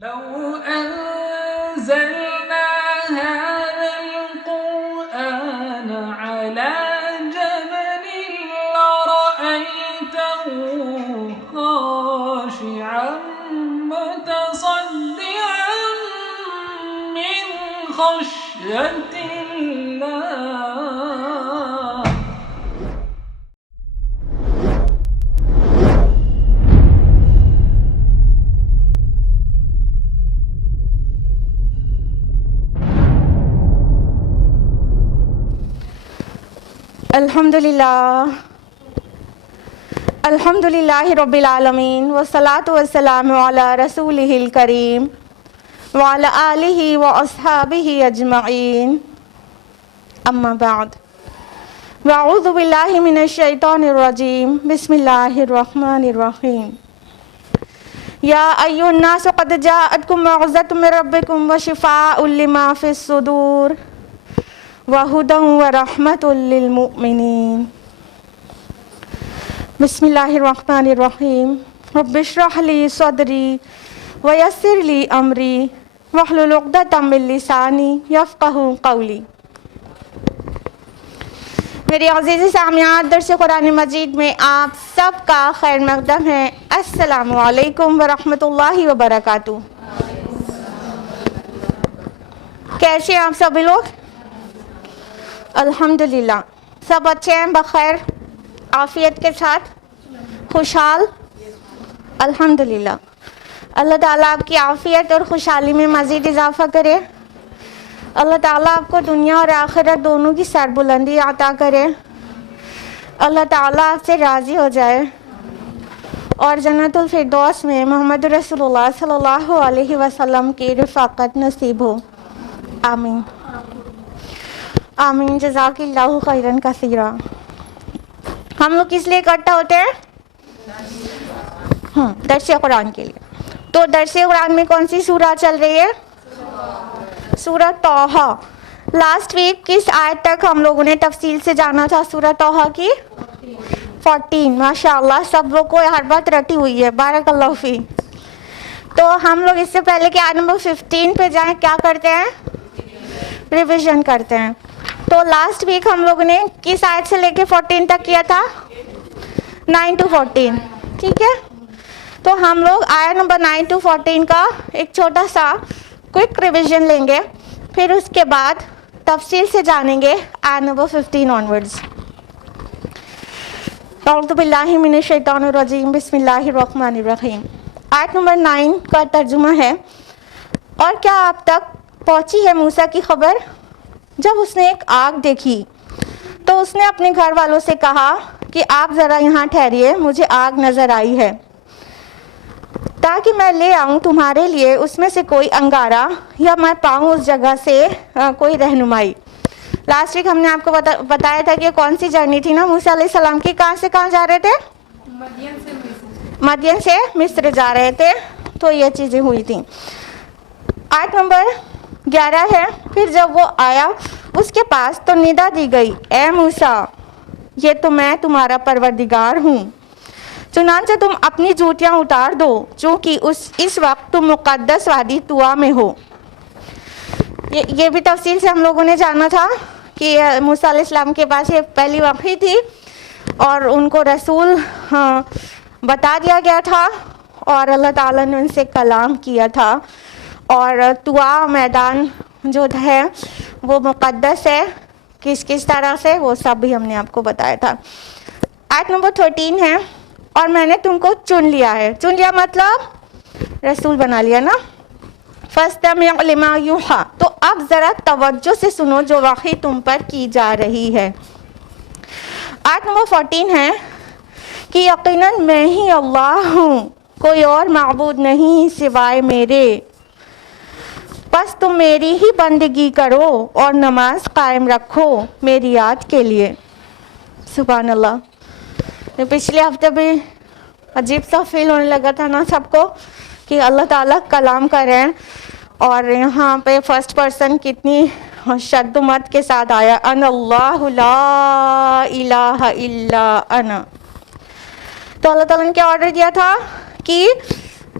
لو أنزلنا هذا القرآن على جبل لرأيته خاشعا متصدعا من خشية الله. الحمدللہ رب العالمین والصلاة والسلام علی رسولہ الکریم وعلی آلہ واصحابہ اجمعین اما بعد واعوذ باللہ من الشیطان الرجیم بسم اللہ الرحمن الرحیم یا ایھا الناس قد جاءتکم موعظۃ من ربکم وشفاء لما فی الصدور وہدی ورحمۃ للمؤمنین. بسم اللہ الرحمن الرحیم رب اشرح لی صدری ویسر لی امری واحلل عقدۃ من لسانی یفقہوا قولی. میری عزیز سامعات، درس قرآن مجید میں آپ سب کا خیر مقدم ہے. السلام علیکم ورحمۃ اللہ وبرکاتہ. کیسے ہیں آپ سبھی لوگ؟ الحمدللہ سب اچھے ہیں، بخیر عافیت کے ساتھ، خوشحال. الحمدللہ اللہ تعالیٰ آپ کی عافیت اور خوشحالی میں مزید اضافہ کرے. اللہ تعالیٰ آپ کو دنیا اور آخرت دونوں کی سربلندی عطا کرے. اللہ تعالیٰ آپ سے راضی ہو جائے اور جنت الفردوس میں محمد رسول اللہ صلی اللہ علیہ وسلم کی رفاقت نصیب ہو. آمین آمین. جزاک اللہ خیرا کثیرا. ہم لوگ کس لیے اکٹھا ہوتے ہیں؟ درس قرآن کے لیے. تو درس قرآن میں کون سی سورہ چل رہی ہے؟ سورہ طٰہٰ. لاسٹ ویک کس آیت تک ہم لوگوں نے تفصیل سے جانا تھا؟ سورہ طٰہٰ کی 14. ماشاء اللہ سب لوگ کو ہر بات رٹی ہوئی ہے، بارک اللہ فی. تو ہم لوگ اس سے پہلے کہ آیت نمبر 15 پہ جائیں کیا کرتے ہیں؟ ریویژن کرتے ہیں. تو لاسٹ ویک ہم لوگوں نے کس آیت سے لے کے 14 تک کیا تھا؟ 9 to 14. ٹھیک ہے، تو ہم لوگ آیت نمبر 9 to 14 کا ایک چھوٹا سا کوئک ریویژن لیں گے، پھر اس کے بعد تفصیل سے جانیں گے آیت نمبر 15 آنورڈز. اعوذ باللہ من الشیطان الرجیم بسم اللہ الرحمن الرحیم. آیت نمبر 9 کا ترجمہ ہے: اور کیا آپ تک پہنچی ہے موسیٰ کی خبر جب اس نے ایک آگ دیکھی تو اس نے اپنے گھر والوں سے کہا کہ آپ ذرا یہاں ٹھہریے، مجھے آگ نظر آئی ہے تاکہ میں لے آؤں تمہارے لیے اس میں سے کوئی انگارہ یا میں پاؤں اس جگہ سے کوئی رہنمائی. لاسٹ ویک ہم نے آپ کو بتایا تھا کہ کون سی جرنی تھی نا موسیٰ علیہ السلام کی؟ کہاں سے کہاں جا رہے تھے؟ مدین سے مصر جا رہے تھے. تو یہ چیزیں ہوئی تھیں. آیت نمبر 11 ہے: پھر جب وہ آیا اس کے پاس تو ندا دی گئی، اے موسیٰ یہ تو میں تمہارا پروردگار ہوں، چنانچہ تم اپنی جوتیاں اتار دو چونکہ اس وقت تم مقدس وادی طویٰ میں ہو. یہ بھی تفصیل سے ہم لوگوں نے جانا تھا کہ موسیٰ علیہ السلام کے پاس یہ پہلی وحی تھی اور ان کو رسول بتا دیا گیا تھا اور اللہ تعالیٰ نے ان سے کلام کیا تھا. اور طویٰ میدان جو ہے وہ مقدس ہے، کس طرح سے وہ سب بھی ہم نے آپ کو بتایا تھا. آیت نمبر 13 ہے: اور میں نے تم کو چن لیا ہے. چن لیا مطلب رسول بنا لیا نا. فاستمع لما یوحیٰ، تو اب ذرا توجہ سے سنو جو وحی تم پر کی جا رہی ہے. آیت نمبر 14 ہے کہ یقیناً میں ہی اللہ ہوں، کوئی اور معبود نہیں سوائے میرے، بس تم میری ہی بندگی کرو اور نماز قائم رکھو میری یاد کے لیے. سبحان اللہ. پچھلے ہفتے بھی عجیب سا فیل ہونے لگا تھا نا سب کو کہ اللہ تعالیٰ کلام کر رہے ہیں اور یہاں پہ فرسٹ پرسن کتنی شد و مد کے ساتھ آیا، ان اللہ لا الہ الا انا. تو اللہ تعالیٰ نے کیا آرڈر دیا تھا کہ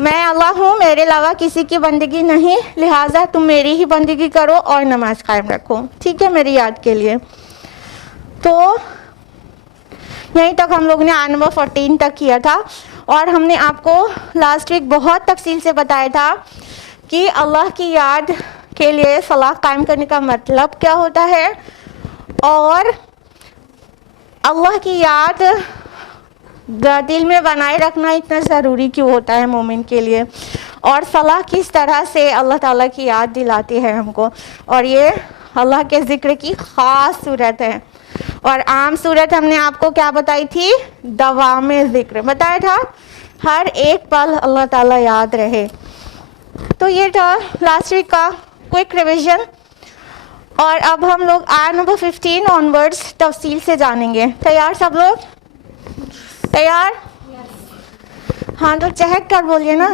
میں اللہ ہوں، میرے علاوہ کسی کی بندگی نہیں، لہٰذا تم میری ہی بندگی کرو اور نماز قائم رکھو. ٹھیک ہے، میری یاد کے لیے. تو یہیں تک ہم لوگ نے آیت نمبر 14 تک کیا تھا، اور ہم نے آپ کو لاسٹ ویک بہت تفصیل سے بتایا تھا کہ اللہ کی یاد کے لیے صلاح قائم کرنے کا مطلب کیا ہوتا ہے، اور اللہ کی یاد دل میں بنائے رکھنا اتنا ضروری کیوں ہوتا ہے مومن کے لیے، اور صلاح کس طرح سے اللہ تعالیٰ کی یاد دلاتی ہے ہم کو. اور یہ اللہ کے ذکر کی خاص صورت ہے. اور عام صورت ہم نے آپ کو کیا بتائی تھی؟ دوام ذکر بتایا تھا، ہر ایک پل اللہ تعالیٰ یاد رہے. تو یہ تھا لاسٹ ویک کا کوئک ریویژن. اور اب ہم لوگ آیت نمبر 15 آنورڈس تفصیل سے جانیں گے. تیار سب لوگ؟ تیار؟ ہاں تو چہک کر بولیے نا.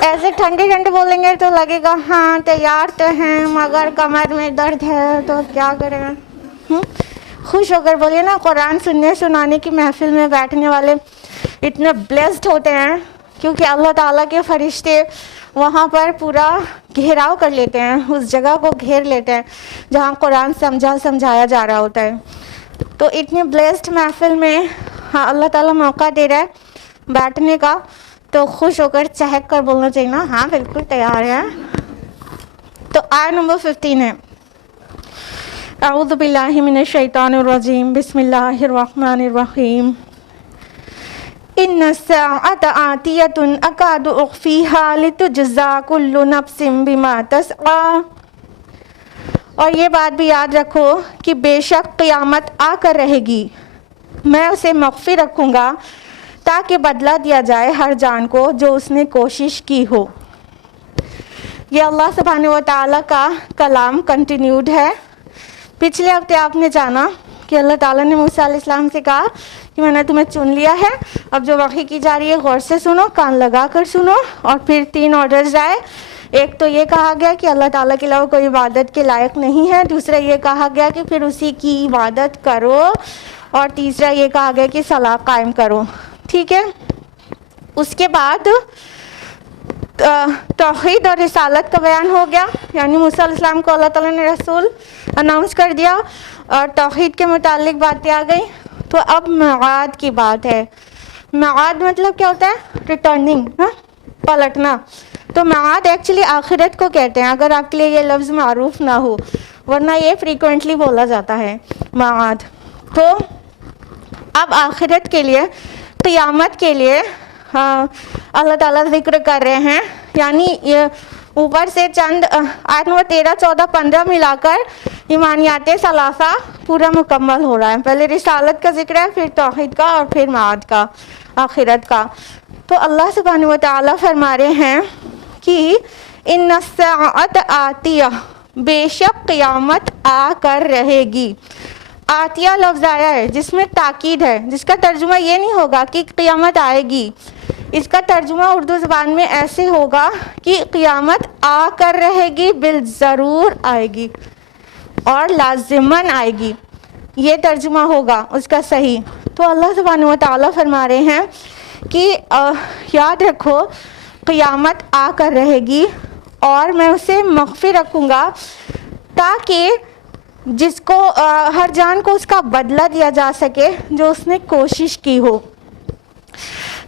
ایسے ٹھنڈے ٹھنڈے بولیں گے تو لگے گا ہاں تیار تو ہیں مگر کمر میں درد ہے تو کیا کریں. خوش ہو کر بولیے نا. قرآن سننے سنانے کی محفل میں بیٹھنے والے اتنے بلیسڈ ہوتے ہیں کیونکہ اللہ تعالیٰ کے فرشتے وہاں پر پورا گھیراؤ کر لیتے ہیں، اس جگہ کو گھیر لیتے ہیں جہاں قرآن سمجھایا جا رہا ہوتا ہے. تو اتنی بلیسڈ محفل میں ہاں اللہ تعالیٰ موقع دے رہا ہے بیٹھنے کا، تو خوش ہو کر چہک کر بولنا چاہیے نا ہاں بالکل تیار ہے. تو آیت نمبر 15 ہے. اعوذ باللہ من الشیطان الرجیم، بسم اللہ الرحمن الرحیم. ان الساعۃ آتیۃ اکاد اخفیہا لتجزا کل نفس بما تسعی. اور یہ بات بھی یاد رکھو کہ بے شک قیامت آ کر رہے گی، میں اسے مخفی رکھوں گا تاکہ بدلہ دیا جائے ہر جان کو جو اس نے کوشش کی ہو. یہ اللہ سبحانہ و تعالیٰ کا کلام کنٹینیوڈ ہے. پچھلے ہفتے آپ نے جانا کہ اللہ تعالیٰ نے موسیٰ علیہ السلام سے کہا کہ میں نے تمہیں چن لیا ہے، اب جو وحی کی جا رہی ہے غور سے سنو، کان لگا کر سنو. اور پھر 3 آرڈرز آئے. ایک تو یہ کہا گیا کہ اللہ تعالیٰ کے علاوہ کوئی عبادت کے لائق نہیں ہے، دوسرا یہ کہا گیا کہ پھر اسی کی عبادت کرو، اور تیسرا یہ کہا گیا کہ صلاح قائم کرو. ٹھیک ہے. اس کے بعد توحید اور رسالت کا بیان ہو گیا، یعنی موسیٰ علیہ السلام کو اللہ تعالیٰ نے رسول اناؤنس کر دیا اور توحید کے متعلق باتیں آ گئی. تو اب معاد کی بات ہے. معاد مطلب کیا ہوتا ہے؟ ریٹرننگ، پلٹنا. تو معاد ایکچولی آخرت کو کہتے ہیں، اگر آپ کے لیے یہ لفظ معروف نہ ہو، ورنہ یہ فریکوینٹلی بولا جاتا ہے معاد. تو اب آخرت کے لیے، قیامت کے لیے اللہ تعالیٰ ذکر کر رہے ہیں، یعنی اوپر سے چند آیت نمبر 13 14 15 ملا کر ایمانیات ثلاثہ پورا مکمل ہو رہا ہے. پہلے رسالت کا ذکر ہے، پھر توحید کا، اور پھر معاد کا، آخرت کا. تو اللہ سبحانہ و تعالیٰ فرما رہے ہیں کہ ان الساعۃ آتیہ، بے شک قیامت آ کر رہے گی. آتیہ لفظ آیا ہے جس میں تاکید ہے، جس کا ترجمہ یہ نہیں ہوگا کہ قیامت آئے گی. اس کا ترجمہ اردو زبان میں ایسے ہوگا کہ قیامت آ کر رہے گی، بالضرور آئے گی اور لازماً آئے گی. یہ ترجمہ ہوگا اس کا صحیح. تو اللہ سبحانہ و تعالیٰ فرما رہے ہیں کہ یاد رکھو قیامت آ کر رہے گی اور میں اسے مخفی رکھوں گا تاکہ جس کو ہر جان کو اس کا بدلہ دیا جا سکے جو اس نے کوشش کی ہو.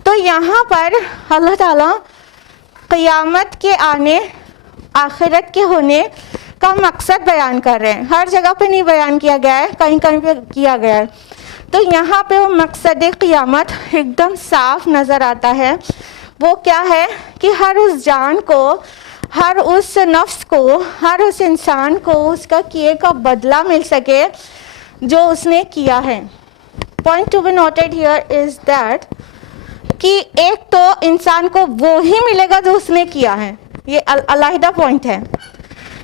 تو یہاں پر اللہ تعالیٰ قیامت کے آنے، آخرت کے ہونے کا مقصد بیان کر رہے ہیں. ہر جگہ پہ نہیں بیان کیا گیا ہے، کہیں کہیں پہ کیا گیا ہے. تو یہاں پہ وہ مقصد قیامت ایک دم صاف نظر آتا ہے. وہ کیا ہے کہ ہر اس جان کو، ہر اس نفس کو، ہر اس انسان کو اس کا کیے کا بدلہ مل سکے جو اس نے کیا ہے. Point to be noted here is that کہ ایک تو انسان کو وہی ملے گا جو اس نے کیا ہے. یہ علیحدہ پوائنٹ ہے.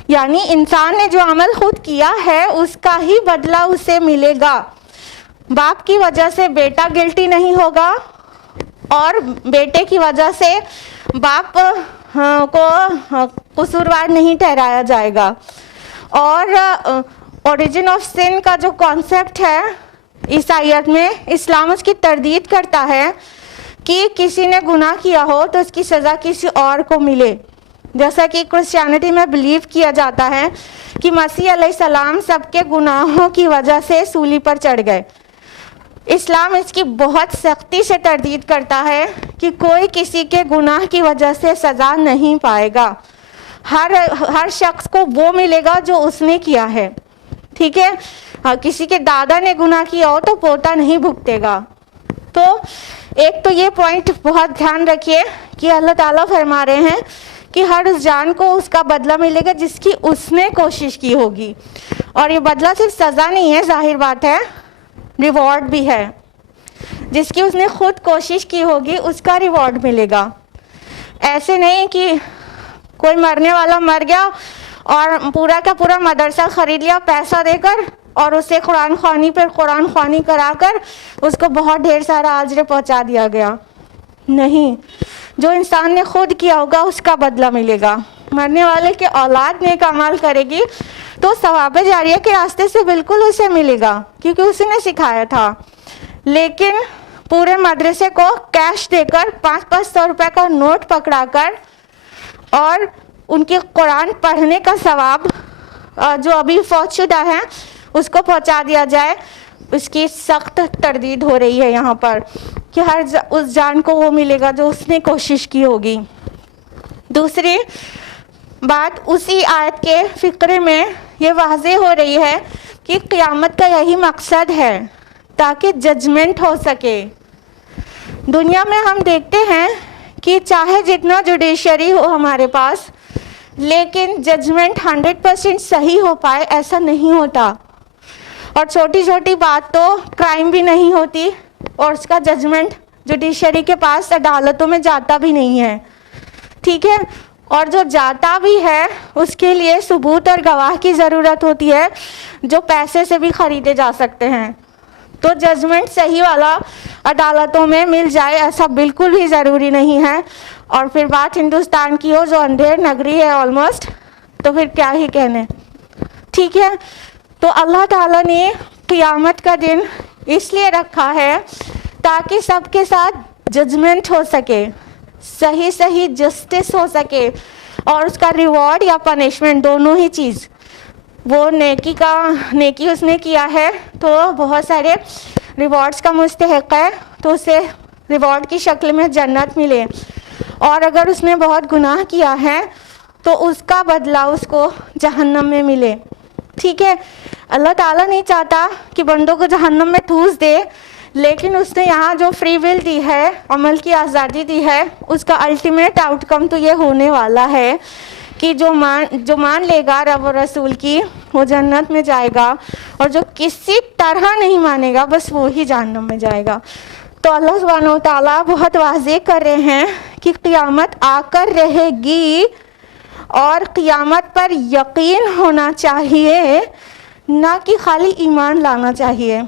یعنی انسان نے جو عمل خود کیا ہے اس کا ہی بدلہ اسے ملے گا. باپ کی وجہ سے بیٹا گلٹی نہیں ہوگا اور بیٹے کی وجہ سے باپ کو قصوروار نہیں ٹھہرایا جائے گا. اور اوریجن آف سن کا جو کانسیپٹ ہے عیسائیت میں، اسلام اس کی تردید کرتا ہے کہ کسی نے گناہ کیا ہو تو اس کی سزا کسی اور کو ملے. جیسا کہ کرسچینٹی میں بلیو کیا جاتا ہے کہ مسیح علیہ السلام سب کے گناہوں کی وجہ سے سولی پر چڑھ گئے. اسلام اس کی بہت سختی سے تردید کرتا ہے کہ کوئی کسی کے گناہ کی وجہ سے سزا نہیں پائے گا. ہر شخص کو وہ ملے گا جو اس نے کیا ہے. ٹھیک ہے, کسی کے دادا نے گناہ کیا ہو تو پوتا نہیں بھگتے گا. تو ایک تو یہ پوائنٹ بہت دھیان رکھیے کہ اللہ تعالیٰ فرما رہے ہیں کہ ہر اس جان کو اس کا بدلہ ملے گا جس کی اس نے کوشش کی ہوگی. اور یہ بدلہ صرف سزا نہیں ہے, ظاہر بات ہے, ریوارڈ بھی ہے. جس کی اس نے خود کوشش کی ہوگی اس کا ریوارڈ ملے گا. ایسے نہیں کہ کوئی مرنے والا مر گیا اور پورا کا پورا مدرسہ خرید لیا پیسہ دے کر اور اسے قرآن خوانی پر قرآن خوانی کرا کر اس کو بہت ڈھیر سارا اجر پہنچا دیا گیا. نہیں, جو انسان نے خود کیا ہوگا اس کا بدلہ ملے گا. مرنے والے کے اولاد نیک اعمال کرے گی تو ثواب جاریہ کے راستے سے بالکل اسے ملے گا کیونکہ اسی نے سکھایا تھا. لیکن پورے مدرسے کو کیش دے کر 500 روپے کا نوٹ پکڑا کر اور ان کے قرآن پڑھنے کا ثواب جو ابھی فوت شدہ ہیں اس کو پہنچا دیا جائے, اس کی سخت تردید ہو رہی ہے یہاں پر کہ ہر اس جان کو وہ ملے گا جو اس نے کوشش کی ہوگی. دوسری بات اسی آیت کے فقرے میں یہ واضح ہو رہی ہے کہ قیامت کا یہی مقصد ہے تاکہ ججمنٹ ہو سکے. دنیا میں ہم دیکھتے ہیں کہ چاہے جتنا جوڈیشری ہو ہمارے پاس, لیکن ججمنٹ 100% صحیح ہو پائے ایسا نہیں ہوتا. اور چھوٹی چھوٹی بات تو کرائم بھی نہیں ہوتی اور اس کا ججمنٹ جوڈیشری کے پاس عدالتوں میں جاتا بھی نہیں ہے. ٹھیک ہے, اور جو جاتا بھی ہے اس کے لیے ثبوت اور گواہ کی ضرورت ہوتی ہے جو پیسے سے بھی خریدے جا سکتے ہیں. تو ججمنٹ صحیح والا عدالتوں میں مل جائے ایسا بالکل بھی ضروری نہیں ہے. اور پھر بات ہندوستان کی ہو جو اندھیر نگری ہے آلموسٹ, تو پھر کیا ہی کہنے. ٹھیک ہے, تو اللہ تعالیٰ نے قیامت کا دن اس لیے رکھا ہے تاکہ سب کے ساتھ ججمنٹ ہو سکے, صحیح جسٹس ہو سکے, اور اس کا ریوارڈ یا پنشمنٹ دونوں ہی چیز. وہ نیکی اس نے کیا ہے تو بہت سارے ریوارڈز کا مستحق ہے تو اسے ریوارڈ کی شکل میں جنت ملے, اور اگر اس نے بہت گناہ کیا ہے تو اس کا بدلہ اس کو جہنم میں ملے. ٹھیک ہے, اللہ تعالیٰ نہیں چاہتا کہ بندوں کو جہنم میں ٹھوس دے, لیکن اس نے یہاں جو فری ول دی ہے, عمل کی آزادی دی ہے, اس کا الٹیمیٹ آؤٹ کم تو یہ ہونے والا ہے کہ جو مان لے گا رب و رسول کی وہ جنت میں جائے گا, اور جو کسی طرح نہیں مانے گا بس وہی جہنم میں جائے گا. تو اللہ سبحانہ و تعالیٰ بہت واضح کر رہے ہیں کہ قیامت آ کر رہے گی اور قیامت پر یقین ہونا چاہیے, نہ کہ خالی ایمان لانا چاہیے.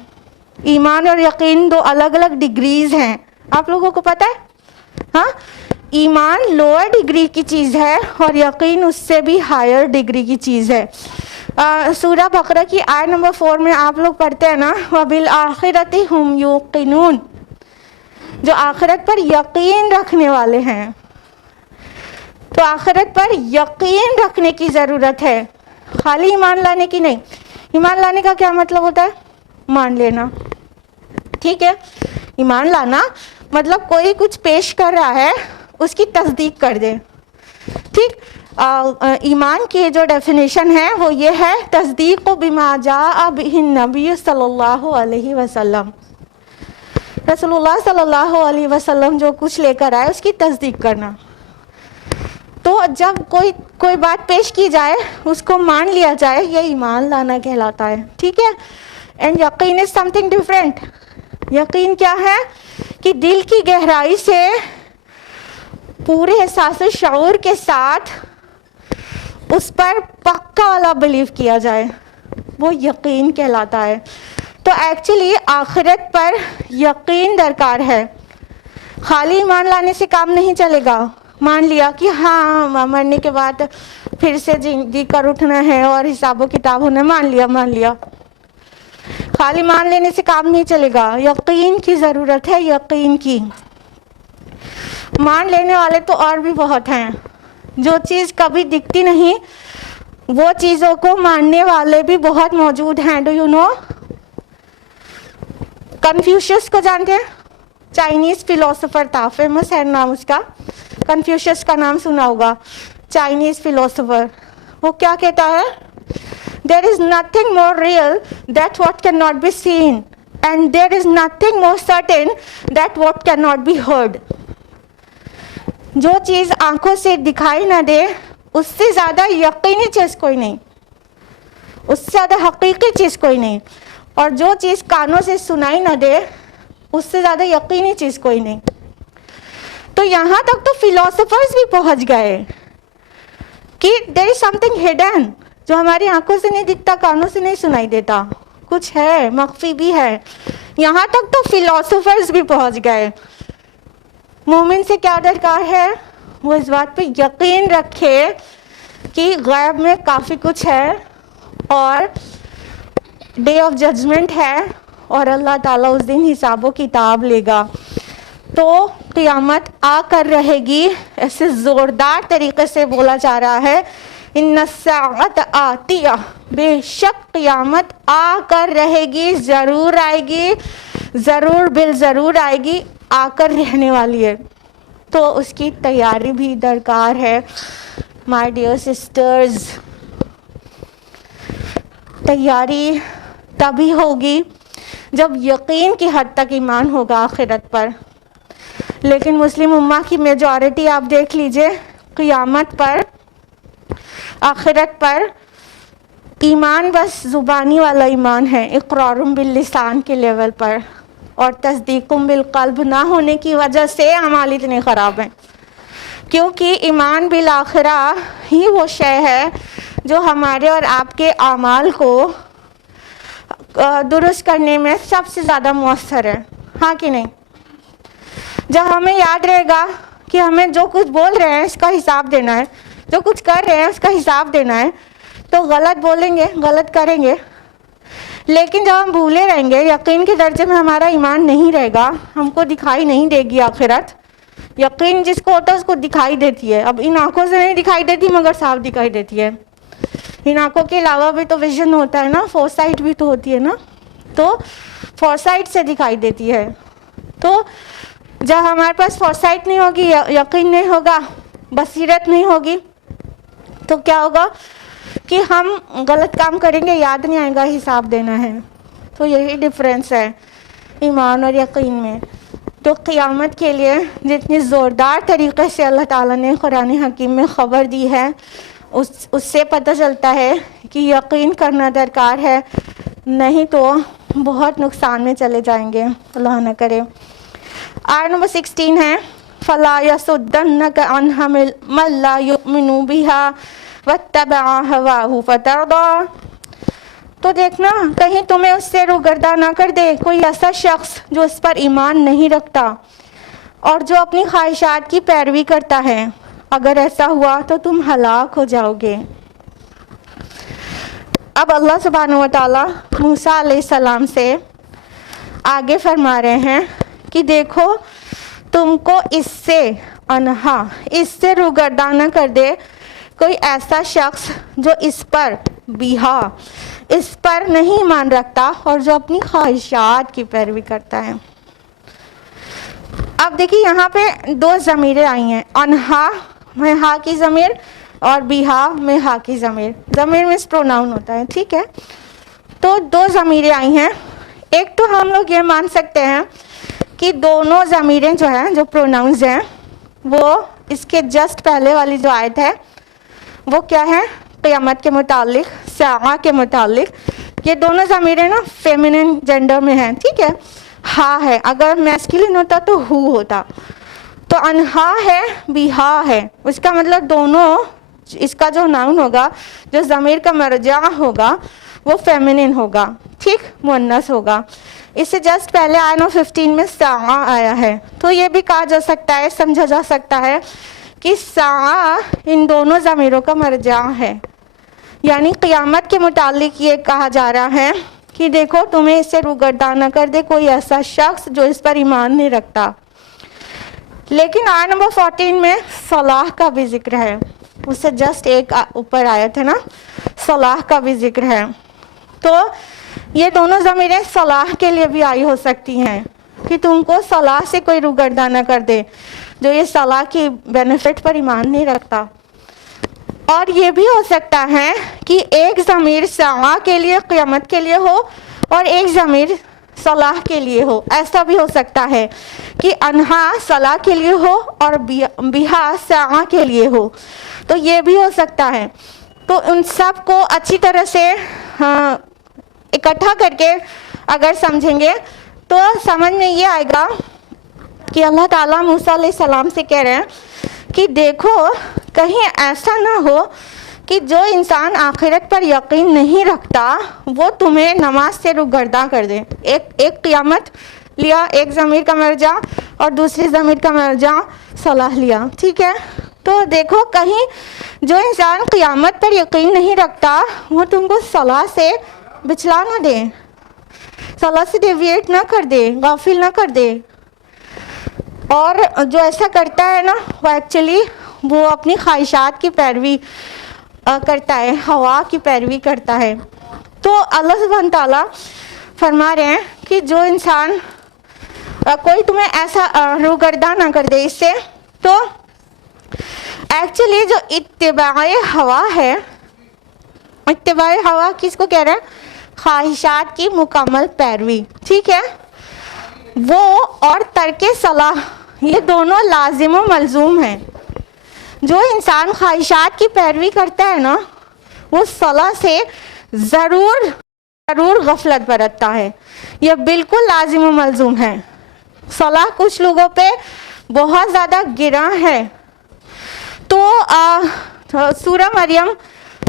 ایمان اور یقین دو الگ الگ ڈگریز ہیں, آپ لوگوں کو پتہ ہے؟ ہاں, ایمان لوور ڈگری کی چیز ہے اور یقین اس سے بھی ہائر ڈگری کی چیز ہے. سورہ بقرہ کی آیت نمبر 4 میں آپ لوگ پڑھتے ہیں نا, وَبِالْآخِرَةِ هُمْ يُوقِنُونَ, جو آخرت پر یقین رکھنے والے ہیں. تو آخرت پر یقین رکھنے کی ضرورت ہے, خالی ایمان لانے کی نہیں. ایمان لانے کا کیا مطلب ہوتا ہے؟ مان لینا. ٹھیک ہے, ایمان لانا مطلب کوئی کچھ پیش کر رہا ہے اس کی تصدیق کر دے. ٹھیک, ایمان کی جو ڈیفینیشن ہے وہ یہ ہے, تصدیق بما جاء بہ النبی صلی اللہ علیہ وسلم. رسول اللہ صلی اللہ علیہ وسلم جو کچھ لے کر آئے اس کی تصدیق کرنا. تو جب کوئی بات پیش کی جائے اس کو مان لیا جائے, یہ ایمان لانا کہلاتا ہے. ٹھیک ہے, اینڈ یقین از سم تھنگ ڈفرینٹ. یقین کیا ہے کہ دل کی گہرائی سے پورے احساس و شعور کے ساتھ اس پر پکا والا بلیو کیا جائے, وہ یقین کہلاتا ہے. تو ایکچولی آخرت پر یقین درکار ہے, خالی ایمان لانے سے کام نہیں چلے گا. مان لیا کہ ہاں مرنے کے بعد پھر سے جی کر اٹھنا ہے اور حساب و کتاب ہونا, مان لیا. خالی مان لینے سے کام نہیں چلے گا, یقین کی ضرورت ہے, یقین کی. مان لینے والے تو اور بھی بہت ہیں. جو چیز کبھی دکھتی نہیں وہ چیزوں کو ماننے والے بھی بہت موجود ہیں. ڈو یو نو کنفیوشس کو جانتے ہیں؟ چائنیز فلاسفر تھا, فیمس ہے نام اس کا. کنفیوشس کا نام سنا ہوگا, چائنیز فلاسفر. وہ کیا کہتا ہے؟ There is nothing more real that what cannot be seen, and there is nothing more certain that what cannot be heard. جو چیز آنکھوں سے دکھائی نہ دے اس سے زیادہ یقینی چیز کوئی نہیں, اس سے زیادہ حقیقی چیز کوئی نہیں. اور جو چیز کانوں سے سنائی نہ دے اس سے زیادہ یقینی چیز کوئی نہیں. تو یہاں تک تو فلاسفرز بھی پہنچ گئے کہ there is something hidden جو ہماری آنکھوں سے نہیں دکھتا, کانوں سے نہیں سنائی دیتا, کچھ ہے, مخفی بھی ہے. یہاں تک تو فلاسفرز بھی پہنچ گئے. مومن سے کیا درکار ہے؟ وہ اس بات پہ یقین رکھے کہ غیب میں کافی کچھ ہے اور ڈے آف ججمنٹ ہے اور اللہ تعالیٰ اس دن حساب و کتاب لے گا. تو قیامت آ کر رہے گی, ایسے زوردار طریقے سے بولا جا رہا ہے, ان الساعۃ آتیہ, بے شک قیامت آ کر رہے گی, ضرور آئے گی, ضرور بالضرور آئے گی, آ کر رہنے والی ہے. تو اس کی تیاری بھی درکار ہے. مائی ڈیئر سسٹرز, تیاری تبھی ہوگی جب یقین کی حد تک ایمان ہوگا آخرت پر. لیکن مسلم امہ کی میجورٹی آپ دیکھ لیجئے, قیامت پر, آخرت پر ایمان بس زبانی والا ایمان ہے, اقرار باللسان کے لیول پر, اور تصدیق بالقلب نہ ہونے کی وجہ سے اعمال اتنے خراب ہیں. کیونکہ ایمان بالآخرہ ہی وہ شے ہے جو ہمارے اور آپ کے اعمال کو درست کرنے میں سب سے زیادہ مؤثر ہے, ہاں کہ نہیں؟ جب ہمیں یاد رہے گا کہ ہمیں جو کچھ بول رہے ہیں اس کا حساب دینا ہے, جو کچھ کر رہے ہیں اس کا حساب دینا ہے, تو غلط بولیں گے, غلط کریں گے. لیکن جب ہم بھولے رہیں گے, یقین کے درجے میں ہمارا ایمان نہیں رہے گا, ہم کو دکھائی نہیں دے گی آخرت. یقین جس کو ہوتا ہے اس کو دکھائی دیتی ہے. اب ان آنکھوں سے نہیں دکھائی دیتی مگر صاف دکھائی دیتی ہے. ان آنکھوں کے علاوہ بھی تو ویژن ہوتا ہے نا, فورسائٹ بھی تو ہوتی ہے نا, تو فورسائٹ سے دکھائی دیتی ہے. تو جب ہمارے پاس فورسائٹ نہیں ہوگی, یقین نہیں ہوگا, بصیرت نہیں ہوگی, تو کیا ہوگا کہ ہم غلط کام کریں گے, یاد نہیں آئے گا حساب دینا ہے. تو یہی ڈفرینس ہے ایمان اور یقین میں. تو قیامت کے لیے جتنی زوردار طریقے سے اللہ تعالیٰ نے قرآن حکیم میں خبر دی ہے, اس سے پتہ چلتا ہے کہ یقین کرنا درکار ہے, نہیں تو بہت نقصان میں چلے جائیں گے, اللہ نہ کرے. آیت نمبر 16 ہے, فَلَا يَصُدَّنَّكَ عَنْهَا مَن لَّا يُؤْمِنُ بِهَا وَاتَّبَعَ هَوَاهُ فَتَرْضَىٰ. تو دیکھنا کہیں تمہیں اس سے روگرداں نہ کر دے کوئی ایسا شخص جو اس پر ایمان نہیں رکھتا اور جو اپنی خواہشات کی پیروی کرتا ہے. اگر ایسا ہوا تو تم ہلاک ہو جاؤ گے. اب اللہ سبحانہ و تعالیٰ موسیٰ علیہ السلام سے آگے فرما رہے ہیں کہ دیکھو تم کو اس سے انہا, اس سے روگرداں نہ کر دے کوئی ایسا شخص جو اس پر بیہا, اس پر نہیں ایمان رکھتا اور جو اپنی خواہشات کی پیروی کرتا ہے. اب دیکھیے یہاں پہ دو ضمیریں آئی ہیں, انہا میں ہا کی ضمیر اور بیہا میں ہا کی ضمیر. ضمیر میں پروناؤن ہوتا ہے, ٹھیک ہے. تو دو ضمیریں آئی ہیں. ایک تو ہم لوگ یہ مان سکتے ہیں کہ دونوں ضمیریں جو ہیں, جو پروناؤنز ہیں, وہ اس کے جسٹ پہلے والی جو آیت ہے وہ کیا ہے, قیامت کے متعلق, ساعہ کے متعلق. یہ دونوں ضمیریں نا فیمینن جینڈر میں ہیں, ٹھیک ہے. ہا ہے, اگر میسکلن ہوتا تو ہو ہوتا. تو انہا ہے, بیہا ہے, اس کا مطلب دونوں, اس کا جو ناؤن ہوگا, جو ضمیر کا مرجع ہوگا وہ فیمینن ہوگا, ٹھیک, مؤنث ہوگا. اس سے جسٹ پہلے آیت 15 میں ساعہ آیا ہے. تو یہ بھی کہا جا سکتا ہے, سمجھا جا سکتا ہے کہ ساعہ ان دونوں ضمیروں کا مرجع ہے. یعنی قیامت کے متعلق یہ کہا جا رہا ہے کہ دیکھو تمہیں اس سے روگرداں نہ کر دے کوئی ایسا شخص جو اس پر ایمان نہیں رکھتا. لیکن آیت نمبر 14 میں صلاح کا بھی ذکر ہے، اس سے جسٹ ایک اوپر آیت ہے نا، صلاح کا بھی ذکر ہے. تو یہ دونوں ضمیریں صلاح کے لیے بھی آئی ہو سکتی ہیں کہ تم کو صلاح سے کوئی روگردان نہ کر دے جو یہ صلاح کی بینیفٹ پر ایمان نہیں رکھتا. اور یہ بھی ہو سکتا ہے کہ ایک ضمیر ساعہ کے لیے، قیامت کے لیے ہو، اور ایک ضمیر صلاح کے لیے ہو. ایسا بھی ہو سکتا ہے کہ انہا صلاح کے لیے ہو اور بیہا ساعہ کے لیے ہو. تو یہ بھی ہو سکتا ہے. تو ان سب کو اچھی طرح سے اکٹھا کر کے اگر سمجھیں گے تو سمجھ میں یہ آئے گا کہ اللہ تعالیٰ موسیٰ علیہ السلام سے کہہ رہے ہیں کہ دیکھو کہیں ایسا نہ ہو کہ جو انسان آخرت پر یقین نہیں رکھتا وہ تمہیں نماز سے روگرداں کر دے. ایک قیامت لیا، ایک ضمیر کا مرجع، اور دوسری ضمیر کا مرجع صلاح لیا. ٹھیک ہے، تو دیکھو کہیں جو انسان قیامت پر یقین نہیں رکھتا وہ تم کو صلاح سے بچلا نہ دے، صلاح سے ڈیویٹ نہ کر دے، غافل نہ کر دے. اور جو ایسا کرتا ہے نا وہ ایکچولی وہ اپنی خواہشات کی پیروی کرتا ہے، ہوا کی پیروی کرتا ہے. تو اللہ سبحانہ تعالیٰ فرما رہے ہیں کہ جو انسان کوئی تمہیں ایسا روگرداں نہ کر دے اس سے. تو ایکچولی جو اتباع ہوا ہے، اتباع ہوا کس کو کہہ رہے ہیں؟ خواہشات کی مکمل پیروی. ٹھیک ہے، وہ اور ترک صلاح یہ دونوں لازم و ملزوم ہیں. جو انسان خواہشات کی پیروی کرتا ہے نا وہ صلاح سے ضرور غفلت برتتا ہے. یہ بالکل لازم و ملزوم ہے. صلاح کچھ لوگوں پہ بہت زیادہ گراں ہے. تو سورہ مریم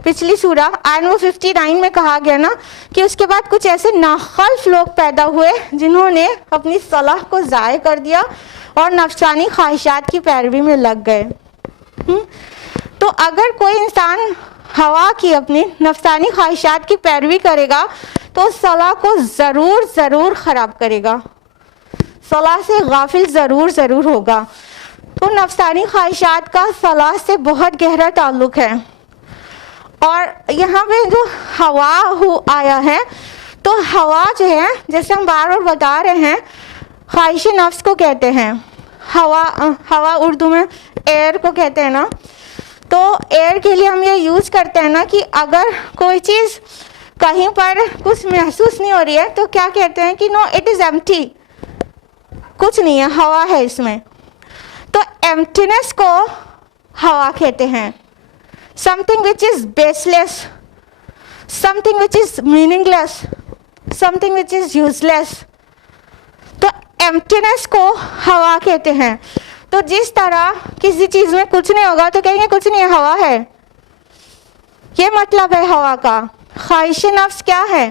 پچھلی سورہ آیت نمبر 59 میں کہا گیا نا کہ اس کے بعد کچھ ایسے ناخلف لوگ پیدا ہوئے جنہوں نے اپنی صلاح کو ضائع کر دیا اور نفسانی خواہشات کی پیروی میں لگ گئے. تو اگر کوئی انسان ہوا کی، اپنی نفسانی خواہشات کی پیروی کرے گا تو صلاح کو ضرور خراب کرے گا، صلاح سے غافل ضرور ہوگا. تو نفسانی خواہشات کا صلاح سے بہت گہرا تعلق ہے. اور یہاں پہ جو ہوا آیا ہے تو ہوا جو ہے جیسے ہم بار بتا رہے ہیں خواہش نفس کو کہتے ہیں. ہوا اردو میں ایئر کو کہتے ہیں نا. تو ایئر کے لیے ہم یہ یوز کرتے ہیں نا کہ اگر کوئی چیز کہیں پر کچھ محسوس نہیں ہو رہی ہے تو کیا کہتے ہیں کہ نو اٹ از ایمٹی، کچھ نہیں ہے، ہوا ہے اس میں. تو ایمٹینس کو ہوا کہتے ہیں. something which is baseless, something which is meaningless, something which is useless. تو emptiness کو ہوا کہتے ہیں. تو جس طرح کسی چیز میں کچھ نہیں ہوگا تو کہیں گے کچھ نہیں ہے، ہوا ہے. یہ مطلب ہے ہوا کا. خواہش نفس کیا ہے؟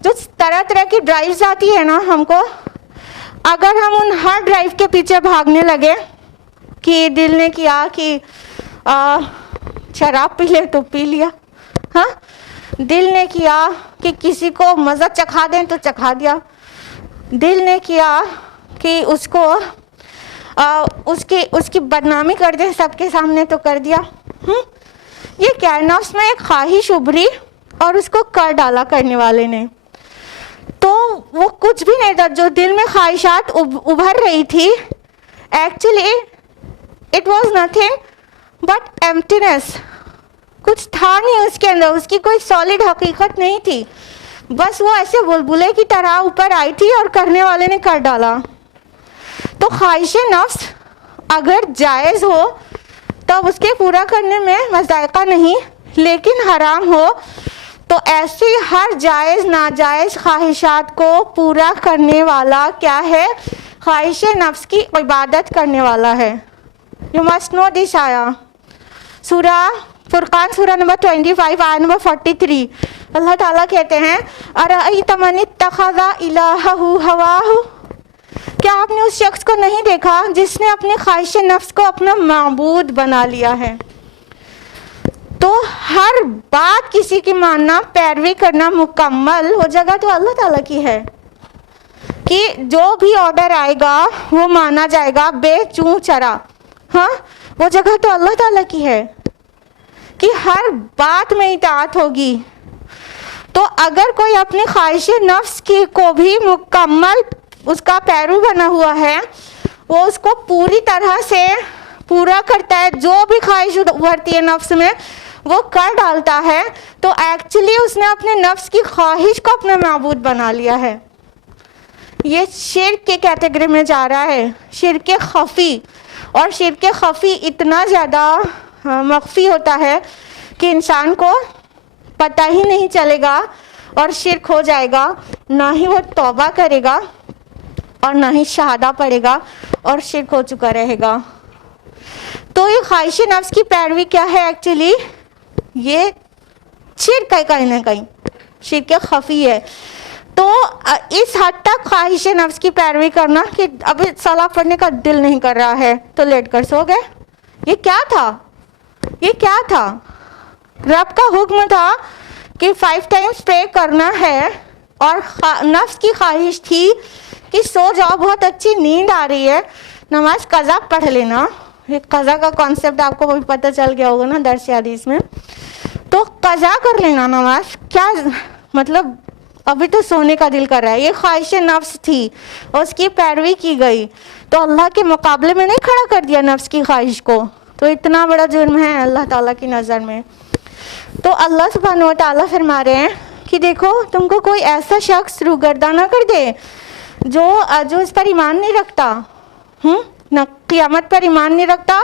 جو طرح کی ڈرائیوز آتی ہے نا ہم کو، اگر ہم ان ہر ڈرائیو کے پیچھے بھاگنے لگے کہ دل نے کیا کہ شراب پی لے تو پی لیا، ہاں، دل نے کیا کہ کسی کو مزہ چکھا دیں تو چکھا دیا، دل نے کیا کہ اس کو اس کی بدنامی کر دیں سب کے سامنے تو کر دیا. یہ کیا نفس میں ایک خواہش ابھری اور اس کو کر ڈالا کرنے والے نے. تو وہ کچھ بھی نہیں تھا جو دل میں خواہشات ابھر رہی تھی، actually it was nothing but emptiness. کچھ تھا نہیں اس کے اندر، اس کی کوئی سالڈ حقیقت نہیں تھی، بس وہ ایسے بلبلے کی طرح اوپر آئی تھی اور کرنے والے نے کر ڈالا. تو خواہش نفس اگر جائز ہو تب اس کے پورا کرنے میں مذائقہ نہیں، لیکن حرام ہو تو ایسی ہر جائز ناجائز خواہشات کو پورا کرنے والا کیا ہے؟ خواہش نفس کی عبادت کرنے والا ہے. You must know this آیا سورہ فرقان سورہ نمبر 25 آیت نمبر 43. اللہ تعالیٰ کہتے ہیں اَرَأَيْتَ مَنِ اتَّخَذَ إِلَٰهَهُ هَوَاهُ، کیا آپ نے اس شخص کو نہیں دیکھا جس نے اپنے خواہش نفس کو اپنا معبود بنا لیا ہے؟ تو ہر بات کسی کی ماننا، پیروی کرنا مکمل ہو جگہ تو اللہ تعالیٰ کی ہے. کہ جو بھی آرڈر آئے گا وہ مانا جائے گا بے چوں چرا. ہاں وہ جگہ تو اللہ تعالیٰ کی ہے کہ ہر بات میں اطاعت ہوگی. تو اگر کوئی اپنی خواہش نفس کی کو بھی مکمل اس کا پیرو بنا ہوا ہے, وہ اس کو پوری طرح سے پورا کرتا ہے, جو بھی خواہش ابھرتی ہے نفس میں وہ کر ڈالتا ہے, تو ایکچولی اس نے اپنے نفس کی خواہش کو اپنا معبود بنا لیا ہے. یہ شرک کے کیٹیگری میں جا رہا ہے, شرک خفی. اور شرک خفی اتنا زیادہ مخفی ہوتا ہے کہ انسان کو پتہ ہی نہیں چلے گا اور شرک ہو جائے گا, نہ ہی وہ توبہ کرے گا اور نہ ہی شہادہ پڑھے گا اور شرک ہو چکا رہے گا. تو یہ خواہش نفس کی پیروی کیا ہے ایکچولی؟ یہ شرک ہے, کہیں نہ کہیں شرک خفی ہے. تو اس حد تک خواہش نفس کی پیروی کرنا کہ ابھی صلاح پڑھنے کا دل نہیں کر رہا ہے تو لیٹ کر سو گئے. یہ کیا تھا؟ یہ کیا تھا؟ رب کا حکم تھا کہ 5 ٹائمز پرے کرنا ہے, اور نفس کی خواہش تھی کہ سو جاؤ, بہت اچھی نیند آ رہی ہے, نماز قضا پڑھ لینا. یہ قضا کا کانسیپٹ آپ کو بھی پتہ چل گیا ہوگا نا درس حدیث میں. تو قضا کر لینا نماز, کیا مطلب ابھی تو سونے کا دل کر رہا ہے. یہ خواہش نفس تھی, اس کی پیروی کی گئی, تو اللہ کے مقابلے میں نہیں کھڑا کر دیا نفس کی خواہش کو. تو اتنا بڑا جرم ہے اللہ تعالیٰ کی نظر میں. تو اللہ سبحانہ و تعالیٰ فرما رہے ہیں کہ دیکھو تم کو کوئی ایسا شخص روگرداں نہ کر دے جو اس پر ایمان نہیں رکھتا, نہ قیامت پر ایمان نہیں رکھتا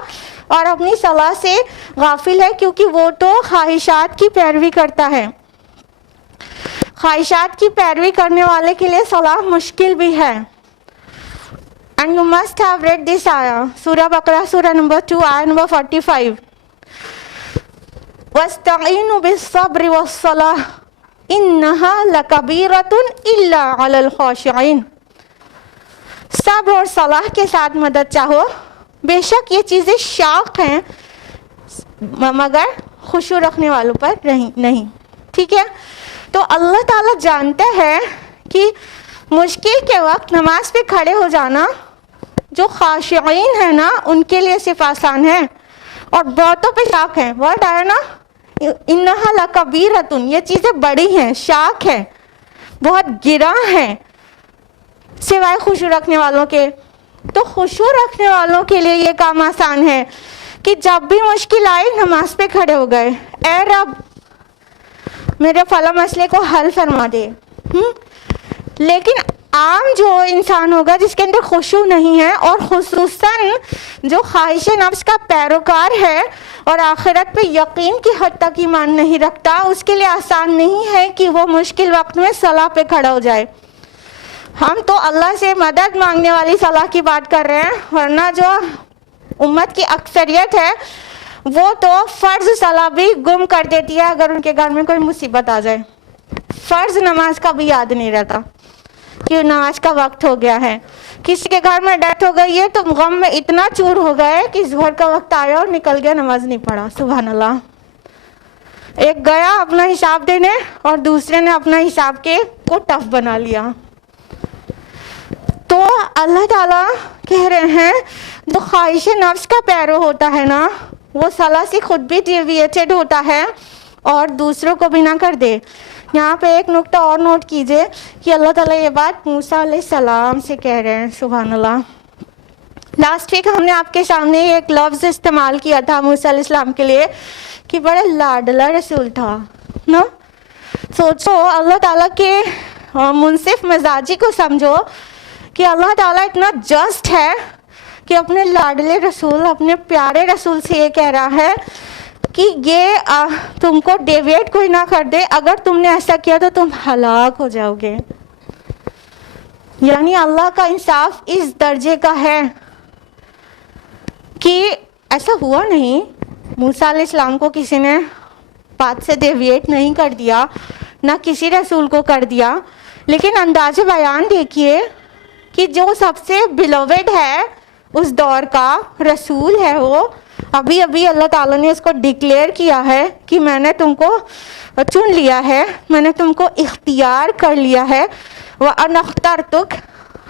اور اپنی صلاح سے غافل ہے, کیونکہ وہ تو خواہشات کی پیروی کرتا ہے. خواہشات کی پیروی کرنے والے کے لیے صلاح مشکل بھی ہے. And you must have read this ayah, سورہ بقرہ سورہ نمبر 2 آیت نمبر 45. وَاسْتَعِينُوا بِالصَّبْرِ وَالصَّلَاةِ إِنَّهَا لَكَبِيرَةٌ إِلَّا عَلَى الْخَاشِعِينَ. صبر اور صلاح کے ساتھ مدد چاہو, بے شک یہ چیزیں شاق ہیں مگر خشوع رکھنے والوں پر نہیں. ٹھیک ہے, تو اللہ تعالیٰ جانتا ہے کہ مشکل کے وقت نماز پہ کھڑے ہو جانا جو خاشعین ہے نا ان کے لیے صرف آسان ہے, اور بہتوں پہ شاق ہے. ورڈ آیا نا انہا لکبیرتن, یہ چیزیں بڑی ہیں, شاق ہیں, بہت گراں ہیں سوائے خشوع رکھنے والوں کے. تو خشوع رکھنے والوں کے لیے یہ کام آسان ہے کہ جب بھی مشکل آئی نماز پہ کھڑے ہو گئے, اے رب میرے فلاں مسئلے کو حل فرما دے. لیکن عام جو انسان ہوگا جس کے اندر خشوع نہیں ہے, اور خصوصاً جو خواہش نفس کا پیروکار ہے اور آخرت پہ یقین کی حد تک ایمان نہیں رکھتا, اس کے لیے آسان نہیں ہے کہ وہ مشکل وقت میں صلاح پہ کھڑا ہو جائے. ہم تو اللہ سے مدد مانگنے والی صلاح کی بات کر رہے ہیں, ورنہ جو امت کی اکثریت ہے وہ تو فرض صلاح بھی گم کر دیتی ہے اگر ان کے گھر میں کوئی مصیبت آ جائے. فرض نماز کا بھی یاد نہیں رہتا کہ نماز کا وقت ہو گیا ہے. کسی کے گھر میں ڈیتھ ہو گئی ہے تو غم میں اتنا چور ہو گئے کہ ظہر کا وقت آیا اور نکل گیا, نماز نہیں پڑھا. سبحان اللہ. ایک گیا اپنا حساب دینے اور دوسرے نے اپنا حساب کے کو ٹف بنا لیا. تو اللہ تعالیٰ کہہ رہے ہیں جو خواہش نفس کا پیرو ہوتا ہے نا وہ صلاح سے خود بھی ڈیویٹڈ ہوتا ہے اور دوسروں کو بھی نہ کر دے. یہاں پہ ایک نقطہ اور نوٹ کیجئے کہ اللہ تعالیٰ یہ بات موسیٰ علیہ السلام سے کہہ رہے ہیں. سبحان اللہ. لاسٹ ویک ہم نے آپ کے سامنے ایک لفظ استعمال کیا تھا موسیٰ علیہ السلام کے لیے کہ بڑے لاڈلا رسول تھا نا. سوچو اللہ تعالیٰ کے منصف مزاجی کو سمجھو کہ اللہ تعالیٰ اتنا جسٹ ہے کہ اپنے لاڈلے رسول, اپنے پیارے رسول سے یہ کہہ رہا ہے کہ یہ تم کو ڈیویٹ کوئی نہ کر دے, اگر تم نے ایسا کیا تو تم ہلاک ہو جاؤ گے. یعنی اللہ کا انصاف اس درجے کا ہے کہ ایسا ہوا نہیں, موسیٰ علیہ السلام کو کسی نے بات سے ڈیویٹ نہیں کر دیا, نہ کسی رسول کو کر دیا, لیکن انداز بیان دیکھیے کہ جو سب سے بیلوڈ ہے اس دور کا رسول ہے, وہ ابھی اللہ تعالیٰ نے اس کو ڈکلیئر کیا ہے کہ میں نے تم کو چن لیا ہے, میں نے تم کو اختیار کر لیا ہے. وَأَنَا اخْتَرْتُكَ,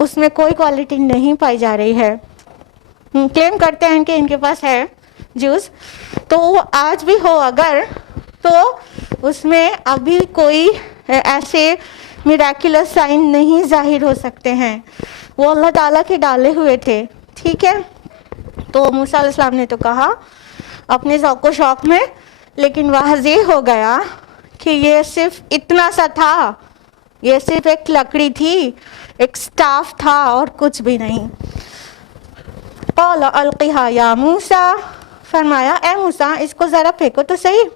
اس میں کوئی کوالٹی نہیں پائی جا رہی ہے. کلیم کرتے ہیں کہ ان کے پاس ہے جوس, تو وہ آج بھی ہو اگر, تو اس میں ابھی کوئی ایسے میراکولس سائن نہیں ظاہر ہو سکتے ہیں. وہ اللہ تعالیٰ کے ڈالے ہوئے تھے, ٹھیک ہے. تو موسیٰ علیہ السلام نے تو کہا اپنے ذوق و شوق میں, لیکن واضح ہو گیا کہ یہ صرف اتنا سا تھا, یہ صرف ایک لکڑی تھی, ایک سٹاف تھا اور کچھ بھی نہیں. قال القیہا یا موسیٰ, فرمایا اے موسیٰ اس کو ذرا پھینکو تو صحیح.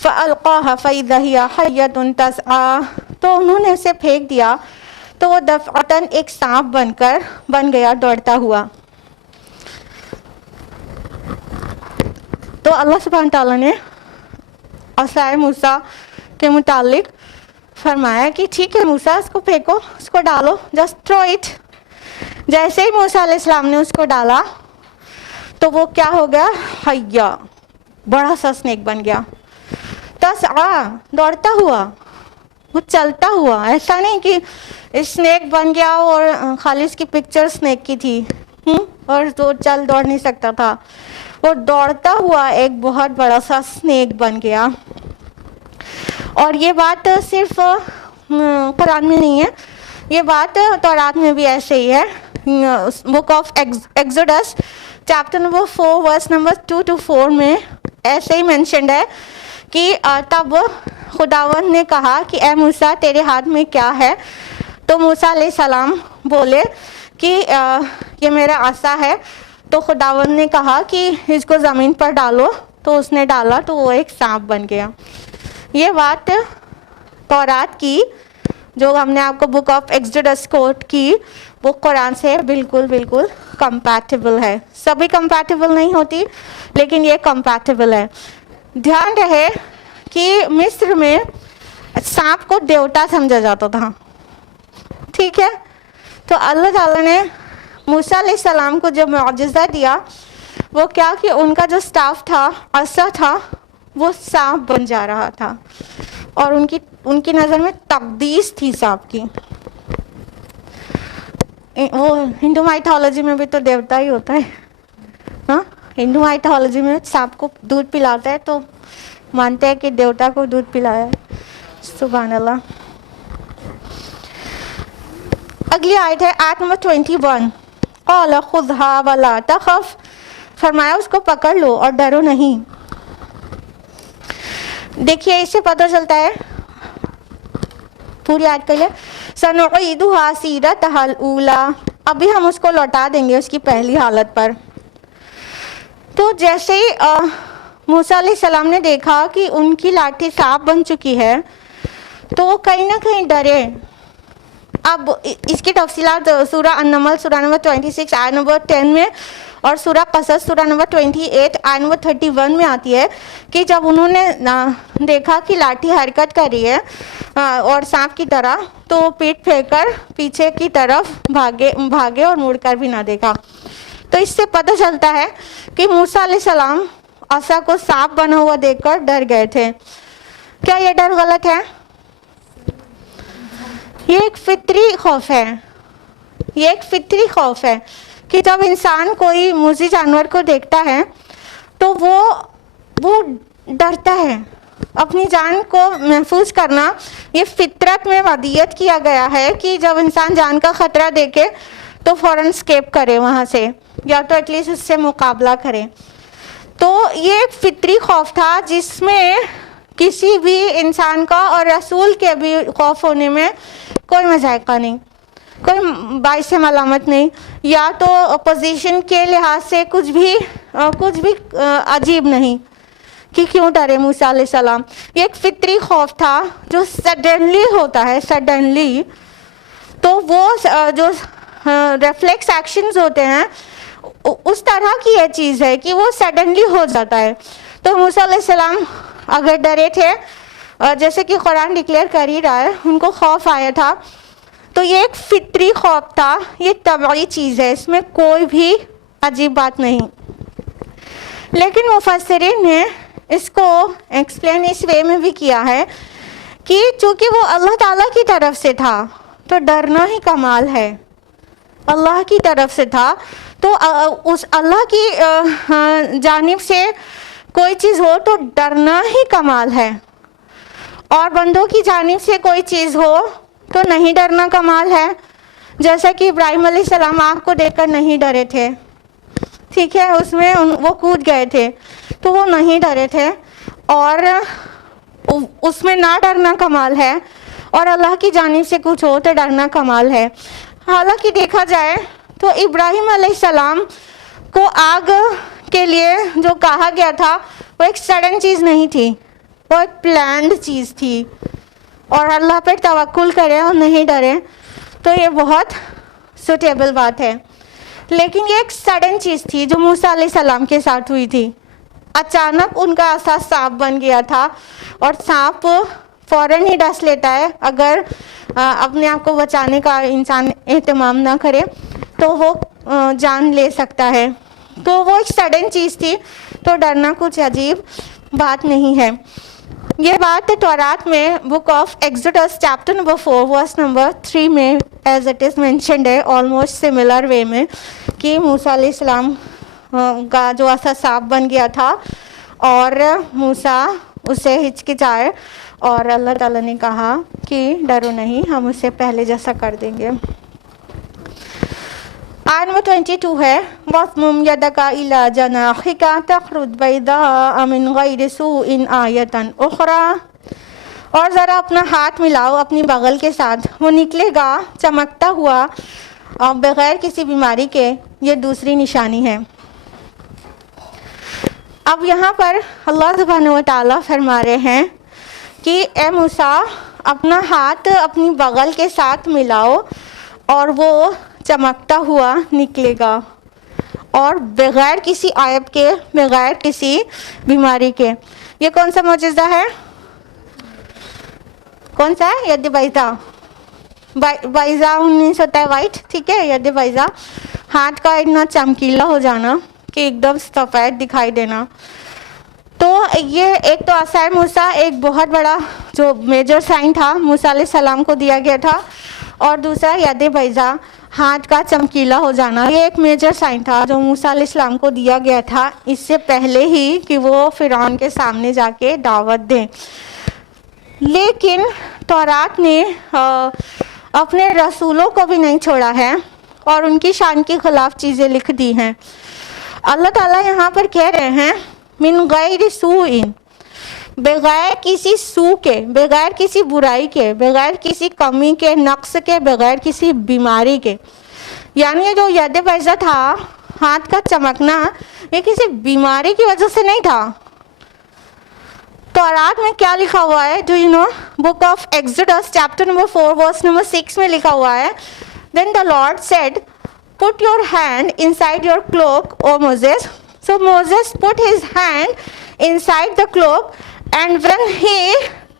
فَأَلْقَاهَا فَإِذَا هِيَ حَيَّةٌ تَسْعَىٰ, تو انہوں نے اسے پھینک دیا تو وہ دفعتاً ایک سانپ بن گیا دوڑتا ہوا. تو اللہ سبحانہ تعالیٰ نے عصائے موسیٰ کے متعلق فرمایا کہ ٹھیک ہے موسیٰ اس کو پھینکو, اس کو ڈالو, جسٹ تھرو اٹ. جیسے ہی موسیٰ علیہ السلام نے اس کو ڈالا تو وہ کیا ہو گیا, حیہ, بڑا سا اسنیک بن گیا. تسعیٰ, دوڑتا ہوا, وہ چلتا ہوا. ایسا نہیں کہ اسنیک بن گیا اور خالی اس کی پکچر اسنیک کی تھی اور تو دوڑ نہیں سکتا تھا. وہ دوڑتا ہوا ایک بہت بڑا سا اسنیک بن گیا. اور یہ بات صرف قرآن میں نہیں ہے, یہ بات تورات میں بھی ایسے ہی ہے. Book of Exodus chapter number 4 verse number 2 to 4 میں ایسے ہی مینشنڈ ہے کہ تب خداوند نے کہا کہ اے موسیٰ تیرے ہاتھ میں کیا ہے. تو موسیٰ علیہ السلام بولے کہ یہ میرا عصا ہے. تو خداوند نے کہا کہ اس کو زمین پر ڈالو, تو اس نے ڈالا تو وہ ایک سانپ بن گیا. یہ بات تورات کی جو ہم نے آپ کو بک آف ایکسوڈس کوٹ کی, وہ قرآن سے بالکل کمپیٹیبل ہے. سبھی کمپیٹیبل نہیں ہوتی لیکن یہ کمپیٹیبل ہے. دھیان رہے کہ مصر میں سانپ کو دیوتا سمجھا جاتا تھا, ٹھیک ہے. تو اللہ تعالیٰ نے موسیٰ علیہ السلام کو جو معجزہ دیا وہ کیا کہ ان کا جو سٹاف تھا, عصا تھا, وہ سانپ بن جا رہا تھا. اور ان کی نظر میں تقدیس تھی سانپ کی. وہ ہندو مائتھولوجی میں بھی تو دیوتا ہی ہوتا ہے, ہاں. ہندو مائتھولوجی میں سانپ کو دودھ پلاتا ہے تو مانتے ہیں کہ دیوتا کو دودھ پلایا ہے. سبحان اللہ. اگلی آیت ہے آیت نمبر 21. قال خذها ولا تخف, فرمایا اس کو پکڑ لو اور ڈرو نہیں. دیکھیے اس سے پتہ چلتا ہے, پوری آیت کہیے سنعیدها سیرتها الاولی, ابھی ہم اس کو لوٹا دیں گے اس کی پہلی حالت پر. تو جیسے ہی موسیٰ علیہ السلام نے دیکھا کہ ان کی لاٹھی سانپ بن چکی ہے تو وہ کہیں نہ کہیں ڈرے. اب اس کی تفصیلات سورہ النمل سورہ نمبر 26 آیت نمبر 10 میں اور سورہ قصص سورہ نمبر 28 آیت نمبر 31 میں آتی ہے کہ جب انہوں نے دیکھا کہ لاٹھی حرکت کر رہی ہے اور سانپ کی طرح, تو پیٹ پھینک کر پیچھے کی طرف بھاگے اور مڑ کر بھی نہ دیکھا. تو اس سے پتہ چلتا ہے کہ موسیٰ علیہ السلام عصا کو سانپ بنا ہوا دیکھ کر ڈر گئے تھے. کیا یہ ڈر غلط ہے؟ یہ ایک فطری خوف ہے. یہ ایک فطری خوف ہے کہ جب انسان کوئی موذی جانور کو دیکھتا ہے تو وہ ڈرتا ہے. اپنی جان کو محفوظ کرنا یہ فطرت میں ودیت کیا گیا ہے کہ جب انسان جان کا خطرہ دیکھے تو فوراً اسکیپ کرے وہاں سے, یا تو ایٹ لیسٹ اس سے مقابلہ کرے. تو یہ ایک فطری خوف تھا جس میں کسی بھی انسان کا اور رسول کے بھی خوف ہونے میں کوئی مذائقہ نہیں, کوئی باعث ملامت نہیں, یا تو اپوزیشن کے لحاظ سے کچھ بھی عجیب نہیں کہ کیوں ڈرے موسیٰ علیہ السلام. یہ ایک فطری خوف تھا جو سڈنلی ہوتا ہے, سڈنلی. تو وہ جو ریفلیکس ایکشنز ہوتے ہیں اس طرح کی یہ چیز ہے کہ وہ سڈنلی ہو جاتا ہے. تو موسیٰ علیہ السلام اگر ڈرے تھے, جیسے کہ قرآن ڈکلیئر کر ہی رہا ہے, ان کو خوف آیا تھا, تو یہ ایک فطری خوف تھا, یہ طبعی چیز ہے, اس میں کوئی بھی عجیب بات نہیں. لیکن مفسرین نے اس کو ایکسپلین اس وے میں بھی کیا ہے کہ چونکہ وہ اللہ تعالیٰ کی طرف سے تھا تو ڈرنا ہی کمال ہے، اللہ کی طرف سے تھا، تو اس اللہ کی جانب سے کوئی چیز ہو تو ڈرنا ہی کمال ہے، اور بندوں کی جانب سے کوئی چیز ہو تو نہیں ڈرنا کمال ہے. جیسا کہ ابراہیم علیہ السلام آگ کو دیکھ کر نہیں ڈرے تھے، ٹھیک ہے، اس میں وہ کود گئے تھے تو وہ نہیں ڈرے تھے، اور اس میں نہ ڈرنا کمال ہے، اور اللہ کی جانب سے کچھ ہو تو ڈرنا کمال ہے. حالانکہ دیکھا جائے تو ابراہیم علیہ السلام کو آگ کے لیے جو کہا گیا تھا وہ ایک سڈن چیز نہیں تھی، وہ ایک پلانڈ چیز تھی، اور اللہ پر توکل کریں اور نہیں ڈریں تو یہ بہت سوٹیبل بات ہے. لیکن یہ ایک سڈن چیز تھی جو موسیٰ علیہ السلام کے ساتھ ہوئی تھی. اچانک ان کا عصا سانپ بن گیا تھا، اور سانپ فوراً ہی ڈس لیتا ہے اگر اپنے آپ کو بچانے کا انسان اہتمام نہ کرے تو وہ جان لے سکتا ہے. تو وہ ایک سڈن چیز تھی، تو ڈرنا کچھ عجیب بات نہیں ہے. یہ بات تورات میں book of Exodus chapter number 4 verse number 3 میں ایز اٹ از مینشنڈ ہے آلموسٹ سملر وے میں، کہ موسیٰ علیہ السلام کا جو عصا سانپ بن گیا تھا اور موسیٰ اسے ہچکچائے، اور اللہ تعالیٰ نے کہا کہ ڈرو نہیں، ہم اسے پہلے جیسا کر دیں گے. آیت نمبر 22 ہے وَاضْمُمْ يَدَكَ إِلَىٰ جَنَاحِكَ تَخْرُجْ بَيْضَاءَ مِنْ غَيْرِ سُوءٍ آیَةً أُخْرَىٰ، اور ذرا اپنا ہاتھ ملاؤ اپنی بغل کے ساتھ، وہ نکلے گا چمکتا ہوا بغیر کسی بیماری کے. یہ دوسری نشانی ہے. اب یہاں پر اللہ سبحانہ و تعالیٰ فرما رہے ہیں کہ اے موسیٰ اپنا ہاتھ اپنی بغل کے ساتھ ملاؤ اور وہ چمکتا ہوا نکلے گا، اور بغیر کسی عیب کے، بغیر کسی بیماری کے. یہ کون سا معجزہ ہے؟ کون سا ہے؟ ید بیضا. بیضا انیس ہوتا ہے وائٹ، ٹھیک ہے، ید بیضا ہاتھ کا اتنا چمکیلا ہو جانا کہ ایک دم سفید دکھائی دینا. تو یہ ایک تو عصا موسیٰ ایک بہت بڑا جو میجر سائن تھا موسیٰ علیہ السلام کو دیا گیا تھا، اور دوسرا ید بیضا ہاتھ کا چمکیلا ہو جانا. یہ ایک میجر سائن تھا جو موسیٰ علیہ السلام کو دیا گیا تھا اس سے پہلے ہی کہ وہ فرعون کے سامنے جا کے دعوت دیں. لیکن تورات نے اپنے رسولوں کو بھی نہیں چھوڑا ہے اور ان کی شان کے خلاف چیزیں لکھ دی ہیں. اللہ تعالیٰ یہاں پر کہہ رہے ہیں من غیر سوء، بغیر کسی سو کے، بغیر کسی برائی کے، بغیر کسی کمی کے، نقص کے، بغیر کسی بیماری کے. یعنی یہ جو ید بیضا تھا، ہاتھ کا چمکنا، یہ کسی بیماری کی وجہ سے نہیں تھا. تورات میں کیا لکھا ہوا ہے؟ Do you know? Book of Exodus chapter number 4 verse number 6 میں لکھا ہوا ہے then the Lord said put your hand inside your cloak, O Moses. So Moses put his hand inside the cloak, and when he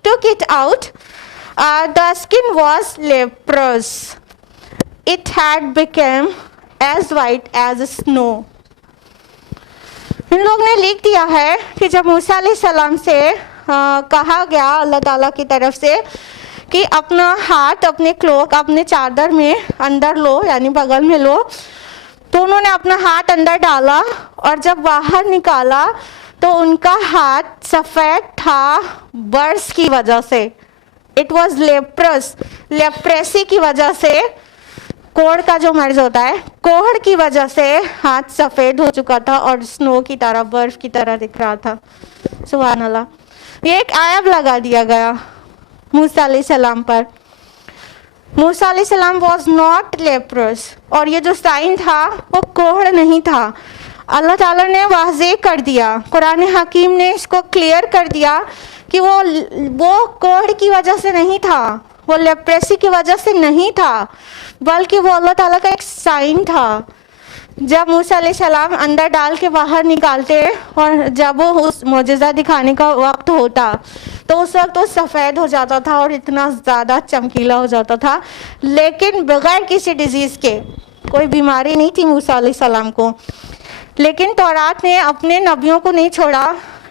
took it out, the skin was leprous. It had become as white as snow. ان لوگ نے لکھ دیا ہے کہ جب موسیٰ علیہ السلام سے کہا گیا اللہ تعالیٰ کی طرف سے کہ اپنا ہاتھ اپنے کلوک اپنے چادر میں اندر لو، یعنی بغل میں لو، تو انہوں نے اپنا ہاتھ اندر ڈالا اور جب باہر نکالا تو ان کا ہاتھ سفید تھا برس کی وجہ سے. اٹ واز لیپرس، لیپریسی کی وجہ سے، کوڑ کا جو مرض ہوتا ہے، کوڑ کی وجہ سے ہاتھ سفید ہو چکا تھا اور سنو کی طرح، برف کی طرح دکھ رہا تھا. سبحان اللہ. یہ ایک عیب لگا دیا گیا موسیٰ علیہ السلام پر. موسیٰ علیہ السلام واز ناٹ لیپرس، اور یہ جو سائن تھا وہ کوڑ نہیں تھا. اللہ تعالیٰ نے واضح کر دیا، قرآن حکیم نے اس کو کلیئر کر دیا کہ وہ کوڑ کی وجہ سے نہیں تھا، وہ لیپریسی کی وجہ سے نہیں تھا، بلکہ وہ اللہ تعالیٰ کا ایک سائن تھا. جب موسیٰ علیہ السلام اندر ڈال کے باہر نکالتے اور جب وہ اس معجزہ دکھانے کا وقت ہوتا تو اس وقت وہ سفید ہو جاتا تھا اور اتنا زیادہ چمکیلا ہو جاتا تھا، لیکن بغیر کسی ڈیزیز کے. کوئی بیماری نہیں تھی موسیٰ علیہ السلام کو. لیکن تورات نے اپنے نبیوں کو نہیں چھوڑا.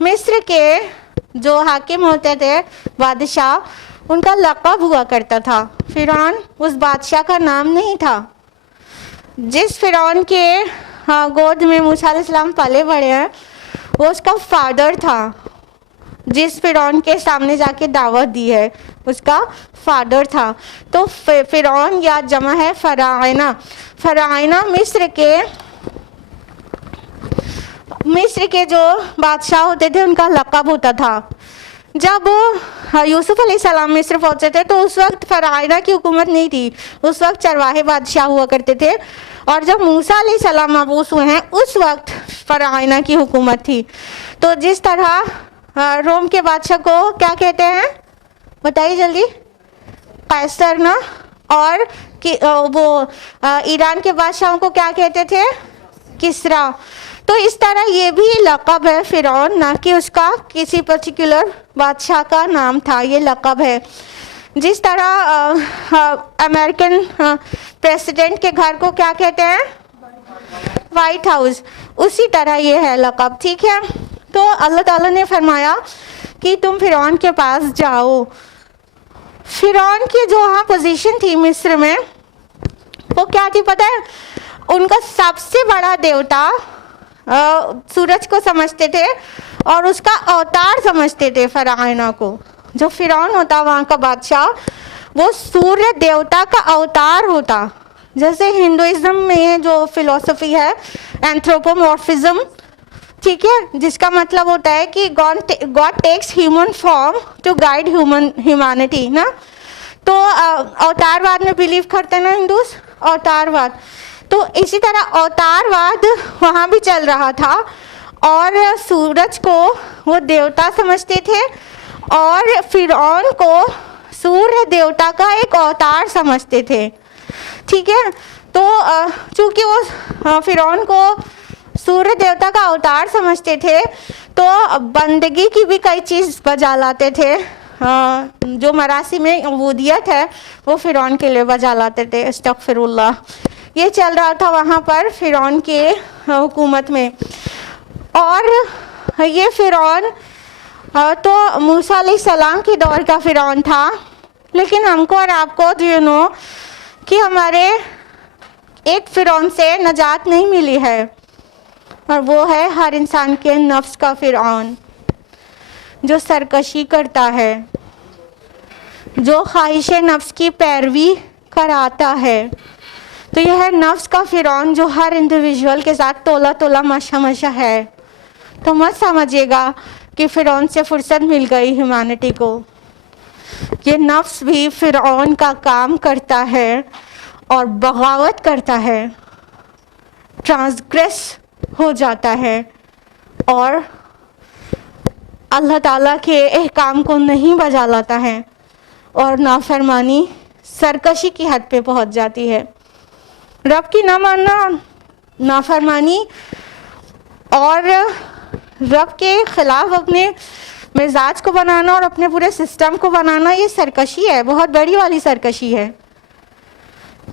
مصر کے جو حاکم ہوتے تھے بادشاہ, ان کا لقب ہوا کرتا تھا. فرعون اس بادشاہ کا نام نہیں تھا. جس فرعون کے گود میں موسیٰ علیہ السلام پلے بڑھے ہیں وہ اس کا فادر تھا. جس فرعون کے سامنے جا کے دعوت دی ہے اس کا فادر تھا. تو فرعون یا جمع ہے فراعنہ. فراعنہ مصر کے جو بادشاہ ہوتے تھے ان کا لقب ہوتا تھا. جب یوسف علیہ السلام مصر پہنچے تھے تو اس وقت فراعنہ کی حکومت نہیں تھی, اس وقت چرواہے بادشاہ ہوا کرتے تھے. اور جب موسیٰ علیہ السلام مبعوث ہوئے ہیں اس وقت فراعنہ کی حکومت تھی. تو جس طرح روم کے بادشاہ کو کیا کہتے ہیں بتائیے جلدی, قیصر نا, اور وہ ایران کے بادشاہوں کو کیا کہتے تھے, کسریٰ. تو اس طرح یہ بھی لقب ہے فرعون, نہ کہ اس کا کسی پرٹیکولر بادشاہ کا نام تھا, یہ لقب ہے. جس طرح امریکن پریزیڈنٹ کے گھر کو کیا کہتے ہیں, وائٹ ہاؤس, اسی طرح یہ ہے لقب. ٹھیک ہے, تو اللہ تعالیٰ نے فرمایا کہ تم فرعون کے پاس جاؤ. فرعون کی جو وہاں پوزیشن تھی مصر میں وہ کیا تھی پتہ ہے, ان کا سب سے بڑا دیوتا سورج کو سمجھتے تھے اور اس کا اوتار سمجھتے تھے فراعنہ کو. جو فرعون ہوتا وہاں کا بادشاہ وہ سوریہ دیوتا کا اوتار ہوتا. جیسے ہندوازم میں جو فلسفی ہے اینتھروپومورفزم, ٹھیک ہے, جس کا مطلب ہوتا ہے کہ God takes human form to guide humanity نا. تو اوتار واد میں بلیو کرتے ہیں نا ہندوز, اوتار واد. تو اسی طرح اوتار واد وہاں بھی چل رہا تھا اور سورج کو وہ دیوتا سمجھتے تھے اور فرعون کو سوریہ دیوتا کا ایک اوتار سمجھتے تھے. ٹھیک ہے, تو چونکہ وہ فرعون کو سوریہ دیوتا کا اوتار سمجھتے تھے تو بندگی کی بھی کئی چیز بجا لاتے تھے. جو مراسم عبودیت ہے وہ فرعون کے لیے بجا لاتے تھے. استغفر اللہ. یہ چل رہا تھا وہاں پر فرعون کے حکومت میں. اور یہ فرعون تو موسیٰ علیہ السلام کے دور کا فرعون تھا, لیکن ہم کو اور آپ کو کہ ہمارے ایک فرعون سے نجات نہیں ملی ہے, اور وہ ہے ہر انسان کے نفس کا فرعون, جو سرکشی کرتا ہے, جو خواہش نفس کی پیروی کراتا ہے. تو یہ ہے نفس کا فرعون جو ہر انڈیویژول کے ساتھ تولا تولا ماشا ماشا ہے. تو مت سمجھیے گا کہ فرعون سے فرصت مل گئی ہیومینٹی کو. یہ نفس بھی فرعون کا کام کرتا ہے اور بغاوت کرتا ہے, ٹرانسگریس ہو جاتا ہے اور اللہ تعالیٰ کے احکام کو نہیں بجا لاتا ہے, اور نافرمانی سرکشی کی حد پہ پہنچ جاتی ہے. رب کی نہ ماننا, نافرمانی اور رب کے خلاف اپنے مزاج کو بنانا اور اپنے پورے سسٹم کو بنانا, یہ سرکشی ہے, بہت بڑی والی سرکشی ہے.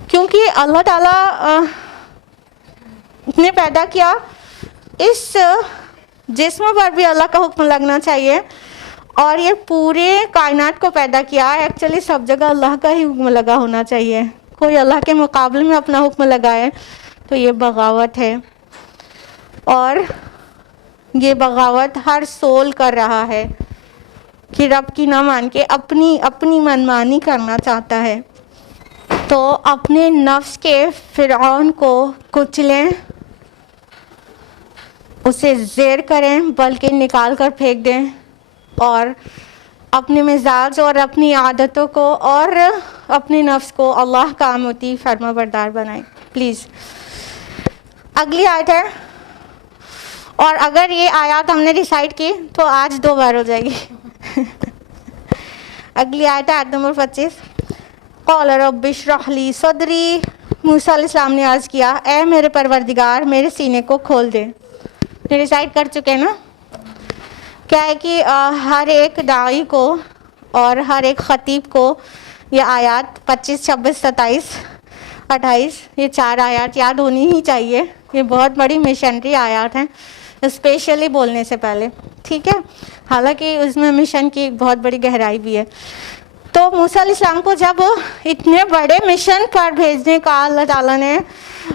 کیونکہ اللہ تعالیٰ نے پیدا کیا, اس جسم پر بھی اللہ کا حکم لگنا چاہیے, اور یہ پورے کائنات کو پیدا کیا ہے. ایکچولی سب جگہ اللہ کا ہی حکم لگا ہونا چاہیے. کوئی اللہ کے مقابلے میں اپنا حکم لگائے تو یہ بغاوت ہے, اور یہ بغاوت ہر سول کر رہا ہے کہ رب کی نہ مان کے اپنی منمانی کرنا چاہتا ہے. تو اپنے نفس کے فرعون کو کچلیں, اسے زیر کریں بلکہ نکال کر پھینک دیں, اور اپنے مزاج اور اپنی عادتوں کو اور اپنے نفس کو اللہ کا مطیع فرما بردار بنائیں پلیز. اگلی آیت ہے, اور اگر یہ آیات ہم نے ریسائٹ کی تو آج 2 بار ہو جائے گی. اگلی آیت ہے آیت نمبر 25. قال رب اشرح لی صدری. موسیٰ علیہ السلام نے عرض کیا, اے میرے پروردگار میرے سینے کو کھول دے. ریسائٹ کر چکے ہیں نا. کیا ہے کہ ہر ایک داعی کو اور ہر ایک خطیب کو یہ آیات 25, 26, 27, 28 یہ 4 آیات یاد ہونی ہی چاہیے. یہ بہت بڑی مشنری آیات ہیں, اسپیشلی بولنے سے پہلے. ٹھیک ہے، حالانکہ اس میں مشن کی ایک بہت بڑی گہرائی بھی ہے. تو موسیٰ علیہ السلام کو جب اتنے بڑے مشن پر بھیجنے کا اللہ تعالیٰ نے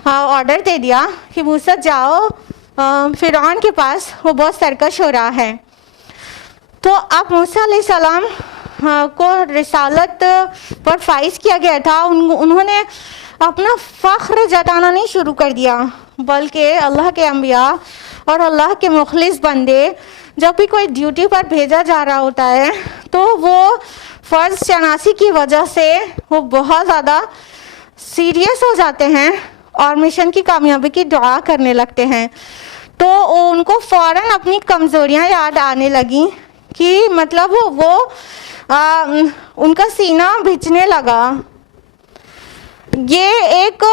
آرڈر دے دیا کہ موسیٰ جاؤ فرعون کے پاس، وہ بہت سرکش ہو رہا ہے. تو اب موسیٰ علیہ السلام کو رسالت پر فائز کیا گیا تھا. انہوں نے اپنا فخر جتانا نہیں شروع کر دیا، بلکہ اللہ کے انبیاء اور اللہ کے مخلص بندے جب بھی کوئی ڈیوٹی پر بھیجا جا رہا ہوتا ہے تو وہ فرض شناسی کی وجہ سے وہ بہت زیادہ سیریس ہو جاتے ہیں اور مشن کی کامیابی کی دعا کرنے لگتے ہیں. تو ان کو فوراً اپنی کمزوریاں یاد آنے لگیں کہ مطلب وہ ان کا سینہ بھجنے لگا. یہ ایک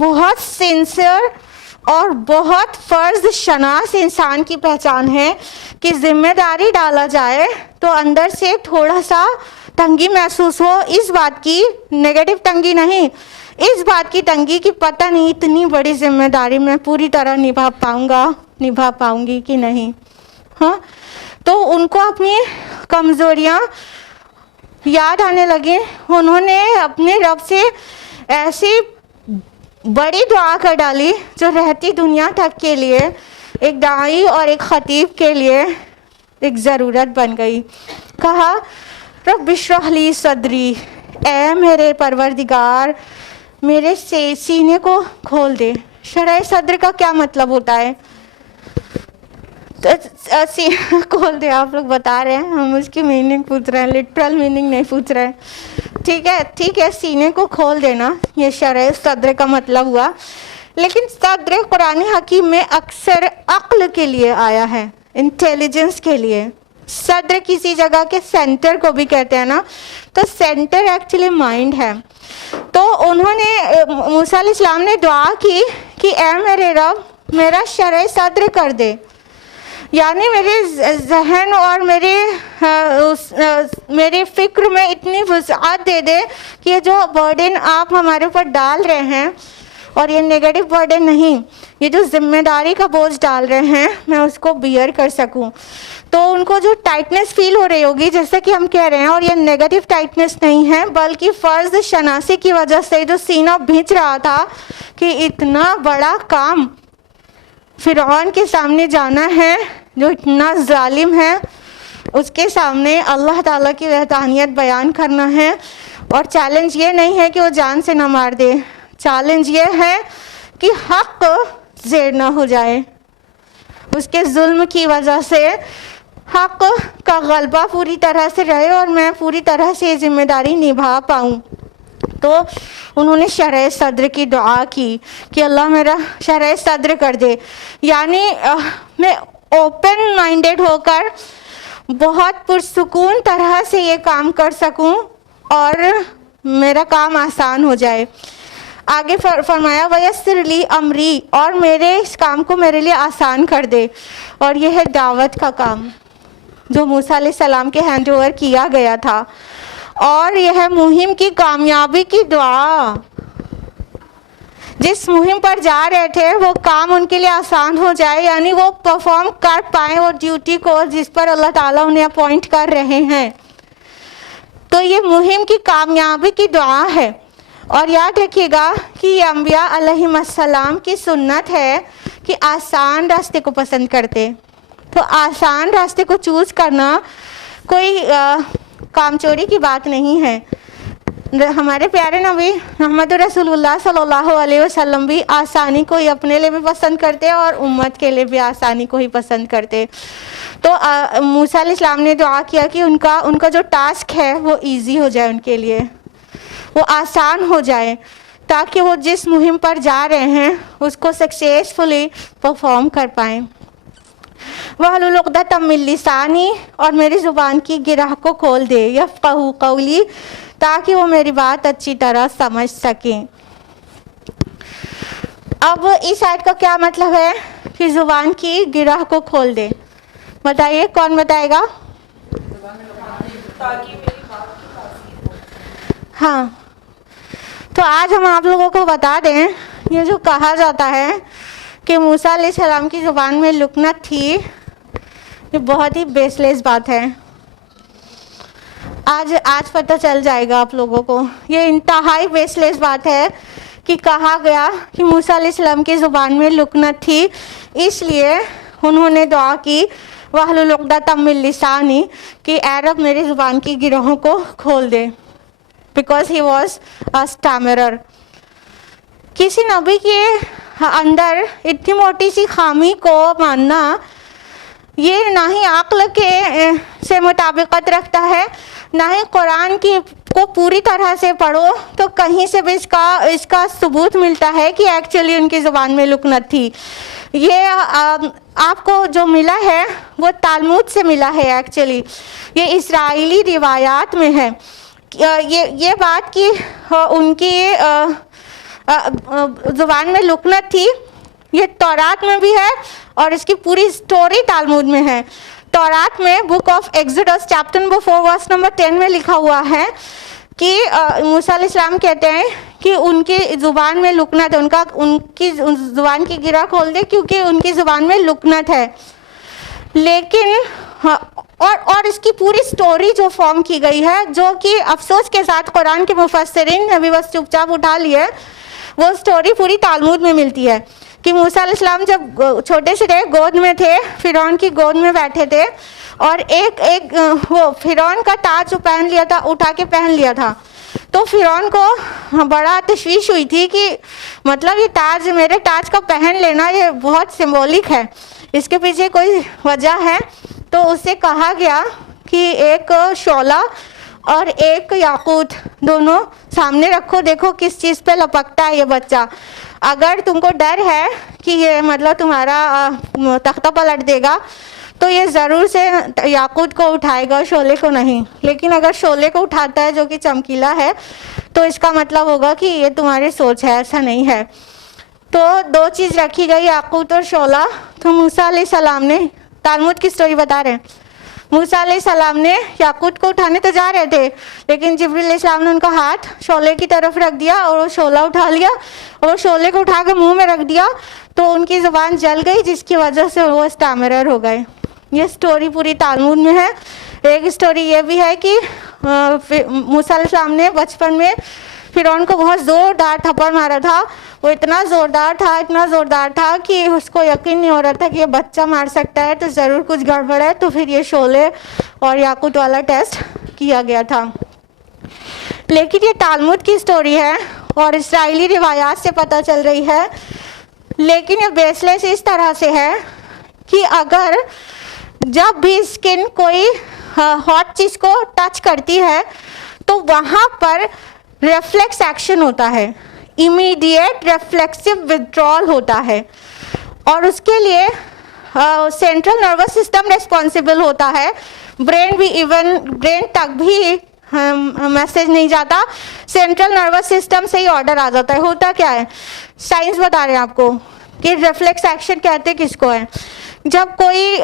بہت سنسیئر اور بہت فرض شناس انسان کی پہچان ہے کہ ذمہ داری ڈالا جائے تو اندر سے تھوڑا سا تنگی محسوس ہو. اس بات کی نیگیٹو تنگی نہیں، اس بات کی تنگی کہ پتہ نہیں اتنی بڑی ذمہ داری میں پوری طرح نبھا پاؤں گی کہ نہیں. ہاں، تو ان کو اپنی کمزوریاں یاد آنے لگیں. انہوں نے اپنے رب سے ایسی بڑی دعا کر ڈالی جو رہتی دنیا تک کے لیے ایک داعی اور ایک خطیب کے لیے ایک ضرورت بن گئی. کہا رب اشرح لی صدری، اے میرے پروردگار میرے سینے کو کھول دے. شرح صدر کا کیا مطلب ہوتا ہے؟ کھول دے، آپ لوگ بتا رہے ہیں، ہم اس کی میننگ پوچھ رہے ہیں، لٹرل میننگ نہیں پوچھ رہے ہیں. ٹھیک ہے، سینے کو کھول دینا یہ شرح صدر کا مطلب ہوا. لیکن صدر قرآن حکیم میں اکثر عقل کے لیے آیا ہے، انٹیلیجنس کے لیے. صدر کسی جگہ کے سینٹر کو بھی کہتے ہیں نا، تو سینٹر ایکچولی مائنڈ ہے. تو انہوں نے موسیٰ علیہ السلام نے دعا کی کہ اے میرے رب میرا شرح صدر کر دے، یعنی میرے ذہن اور میرے فکر میں اتنی وسعت دے دے کہ یہ جو برڈن آپ ہمارے اوپر ڈال رہے ہیں، اور یہ نیگیٹو برڈن نہیں، یہ جو ذمہ داری کا بوجھ ڈال رہے ہیں میں اس کو بیئر کر سکوں. تو ان کو جو ٹائٹنس فیل ہو رہی ہوگی جیسے کہ ہم کہہ رہے ہیں، اور یہ نیگیٹو ٹائٹنس نہیں ہے بلکہ فرض شناسی کی وجہ سے جو سینہ بھیج رہا تھا کہ اتنا بڑا کام فرعون کے سامنے جانا ہے جو اتنا ظالم ہے، اس کے سامنے اللہ تعالیٰ کی وحدانیت بیان کرنا ہے. اور چیلنج یہ نہیں ہے کہ وہ جان سے نہ مار دے، چیلنج یہ ہے کہ حق زیر نہ ہو جائے، اس کے ظلم کی وجہ سے حق کا غلبہ پوری طرح سے رہے اور میں پوری طرح سے یہ ذمہ داری نبھا پاؤں. تو انہوں نے شرح صدر کی دعا کی کہ اللہ میرا شرح صدر کر دے، یعنی میں اوپن مائنڈیڈ ہو کر بہت پرسکون طرح سے یہ کام کر سکوں اور میرا کام آسان ہو جائے. آگے فرمایا وَيَسِّرْ لِي أَمْرِي، اور میرے اس کام کو میرے لیے آسان کر دے. اور یہ ہے دعوت کا کام جو موسیٰ علیہ السلام کے ہینڈ اوور کیا گیا تھا، اور یہ ہے مہم کی کامیابی کی دعا. جس مہم پر جا رہے تھے وہ کام ان کے لیے آسان ہو جائے، یعنی وہ پرفارم کر پائیں وہ ڈیوٹی کو جس پر اللہ تعالیٰ انہیں اپوائنٹ کر رہے ہیں. تو یہ مہم کی کامیابی کی دعا ہے. اور یاد رکھیے گا کہ یہ انبیاء علیہم السلام کی سنت ہے کہ آسان راستے کو پسند کرتے. تو آسان راستے کو چوز کرنا کوئی کام چوری کی بات نہیں ہے. ہمارے پیارے نبی محمد رسول اللہ صلی اللہ علیہ وسلم بھی آسانی کو ہی اپنے لیے بھی پسند کرتے اور امت کے لیے بھی آسانی کو ہی پسند کرتے. تو موسیٰ علیہ السلام نے دعا کیا کہ ان کا جو ٹاسک ہے وہ ایزی ہو جائے، ان کے لیے وہ آسان ہو جائے، تاکہ وہ جس مہم پر جا رہے ہیں اس کو سکسیسفلی پرفارم کر پائیں. وَاحْلُلْ عُقْدَةً مِّن لِّسَانِي، اور میری زبان کی گرہ کو کھول دے، یفقہوا قولی، تاکہ وہ میری بات اچھی طرح سمجھ سکیں. اب اس آیت کا کیا مطلب ہے کہ زبان کی گرہ کو کھول دے؟ بتائیے، کون بتائے گا؟ ہاں، تو آج ہم آپ لوگوں کو بتا دیں، یہ جو کہا جاتا ہے کہ موسیٰ علیہ السلام کی زبان میں لکنت تھی، یہ بہت ہی بیس لیس بات ہے. آج پتہ چل جائے گا آپ لوگوں کو. یہ انتہائی بیس لیس بات ہے کہ کہا گیا کہ موسیٰ علیہ السلام کی زبان میں لکنت تھی، اس لیے انہوں نے دعا کی وَاحْلُلْ عُقْدَةً مِّن لِّسَانِي کہ اے رب میری زبان کی گرہوں کو کھول دے. Because he was a اسٹیمرر. کسی نبی کے اندر اتنی موٹی سی خامی کو ماننا یہ نہ ہی عقل کے سے مطابقت رکھتا ہے، نہ ہی قرآن کو پوری طرح سے پڑھو تو کہیں سے بھی اس کا ثبوت ملتا ہے کہ ایکچولی ان کی زبان میں لکنت تھی. یہ آپ کو جو ملا ہے وہ تالمود سے ملا ہے. ایکچولی یہ اسرائیلی روایات میں ہے. یہ بات کہ ان کی زبان میں لکنت تھی یہ تورات میں بھی ہے اور اس کی پوری سٹوری تالمود میں ہے. تورات میں book of Exodus chapter number 4 verse number 10 میں لکھا ہوا ہے کہ موسیٰ علیہ السلام کہتے ہیں کہ ان کی زبان میں لکنت ہے، ان کی زبان کی گرہ کھول دے کیونکہ ان کی زبان میں لکنت ہے. لیکن اور اس کی پوری سٹوری جو فارم کی گئی ہے، جو کہ افسوس کے ساتھ قرآن کے مفسرین نے بھی بس چپ چاپ اٹھا لی ہے، وہ سٹوری پوری تالمود میں ملتی ہے کہ موسیٰ علیہ السلام جب چھوٹے سے تھے، گود میں تھے، فرعون کی گود میں بیٹھے تھے اور ایک وہ فرعون کا تاج جو پہن لیا تھا اٹھا کے پہن لیا تھا. تو فرعون کو بڑا تشویش ہوئی تھی کہ مطلب یہ تاج، میرے تاج کا پہن لینا یہ بہت سمبولک ہے، اس کے پیچھے کوئی وجہ ہے. تو اس سے کہا گیا کہ ایک شعلہ اور ایک یاقوت دونوں سامنے رکھو، دیکھو کس چیز پہ لپکتا ہے یہ بچہ. اگر تم کو ڈر ہے کہ یہ مطلب تمہارا تختہ پلٹ دے گا تو یہ ضرور سے یاقوت کو اٹھائے گا، شعلے کو نہیں. لیکن اگر شعلے کو اٹھاتا ہے جو کہ چمکیلا ہے تو اس کا مطلب ہوگا کہ یہ تمہاری سوچ ہے، ایسا نہیں ہے. تو دو چیز رکھی گئی، یاقوت اور شعلہ. تو موسیٰ علیہ السلام نے، تالمود کی سٹوری بتا رہے ہیں، موسیٰ علیہ السلام نے یاقوت کو اٹھانے تو جا رہے تھے لیکن جبریل علیہ السلام نے ان کا ہاتھ شعلے کی طرف رکھ دیا اور وہ شعلہ اٹھا لیا اور شعلے کو اٹھا کے منہ میں رکھ دیا تو ان کی زبان جل گئی، جس کی وجہ سے وہ اسٹیمرر ہو گئے. یہ سٹوری پوری تالمود میں ہے. ایک سٹوری یہ بھی ہے کہ موسیٰ علیہ السلام نے بچپن میں فرعون کو بہت زوردار تھپڑ مارا تھا. وہ اتنا زوردار تھا کہ اس کو یقین نہیں ہو رہا تھا کہ یہ بچہ مار سکتا ہے، تو ضرور کچھ گڑبڑ ہے. تو پھر یہ شعلے اور یاقوت والا ٹیسٹ کیا گیا تھا. لیکن یہ تالمود کی سٹوری ہے اور اسرائیلی روایات سے پتہ چل رہی ہے. لیکن یہ بیس لیس اس طرح سے ہے کہ اگر جب بھی اسکن کوئی ہاٹ چیز کو ٹچ کرتی ہے تو وہاں پر ریفلیکس ایکشن ہوتا ہے، امیڈیٹ ریفلیکسو وتھڈرال ہوتا ہے اور اس کے لیے سینٹرل نروس سسٹم ریسپانسبل ہوتا ہے. برین تک بھی میسج نہیں جاتا، سینٹرل نروس سسٹم سے ہی آرڈر آ جاتا ہے. ہوتا کیا ہے، سائنس بتا رہے ہیں آپ کو کہ ریفلیکس ایکشن کہتے کس کو ہے. جب کوئی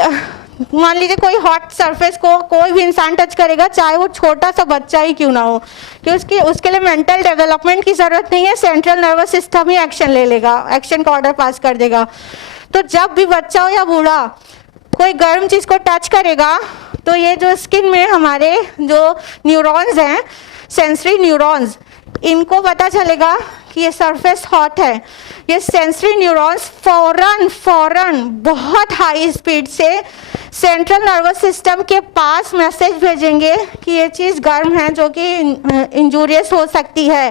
مان لیجیے کوئی ہاٹ سرفیس کو کوئی بھی انسان ٹچ کرے گا، چاہے وہ چھوٹا سا بچہ ہی کیوں نہ ہو، کہ اس کے لیے مینٹل ڈیولپمنٹ کی ضرورت نہیں ہے، سینٹرل نروس سسٹم ہی ایکشن لے لے گا، ایکشن کا آرڈر پاس کر دے گا. تو جب بھی بچہ ہو یا بوڑھا کوئی گرم چیز کو ٹچ کرے گا تو یہ جو اسکن میں ہمارے جو نیورونز ہیں، سینسری نیورونز، ان کو پتہ چلے گا کہ یہ سرفیس ہاٹ ہے. یہ سینسری نیورونز فوراً بہت ہائی اسپیڈ سے سینٹرل نروس سسٹم کے پاس میسج بھیجیں گے کہ یہ چیز گرم ہے جو کہ انجوریس ہو سکتی ہے.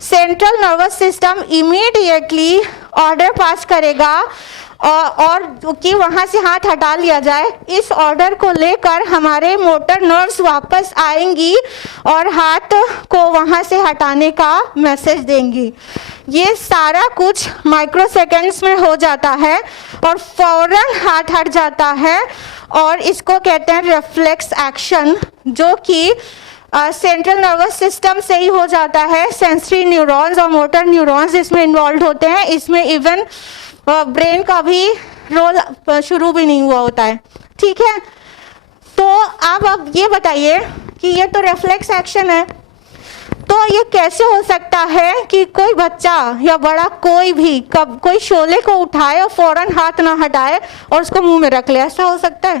Central nervous system immediately order pass کرے گا اور کہ وہاں سے ہاتھ ہٹا لیا جائے. اس آرڈر کو لے کر ہمارے موٹر نروز واپس آئیں گی اور ہاتھ کو وہاں سے ہٹانے کا میسج دیں گی. یہ سارا کچھ مائکرو سیکنڈز میں ہو جاتا ہے اور فوراً ہاتھ ہٹ جاتا ہے اور اس کو کہتے ہیں ریفلیکس ایکشن، جو کہ سینٹرل نروس سسٹم سے ہی ہو جاتا ہے. سینسری نیورونز اور موٹر نیورونز اس میں انوالوڈ ہوتے ہیں. اس میں ایون برین کا بھی رول شروع بھی نہیں ہوا ہوتا ہے. ٹھیک ہے، تو اب یہ بتائیے کہ یہ تو ریفلیکس ایکشن ہے، تو یہ کیسے ہو سکتا ہے کہ کوئی بچہ یا بڑا کوئی بھی کوئی شعلے کو اٹھائے اور فوراً ہاتھ نہ ہٹائے اور اس کو منہ میں رکھ لے؟ ایسا ہو سکتا ہے؟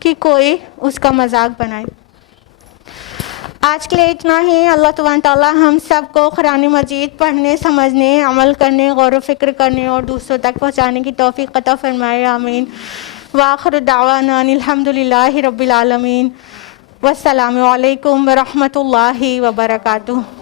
کہ کوئی اس کا مذاق بنائے۔ آج کے لیے اتنا ہی۔ اللہ تبارک تعالیٰ ہم سب کو قرآن مجید پڑھنے، سمجھنے، عمل کرنے، غور و فکر کرنے اور دوسروں تک پہنچانے کی توفیق عطا فرمائے، آمین۔ وآخر دعوانا ان الحمد للہ رب العالمین، والسلام علیکم ورحمۃ اللہ وبرکاتہ۔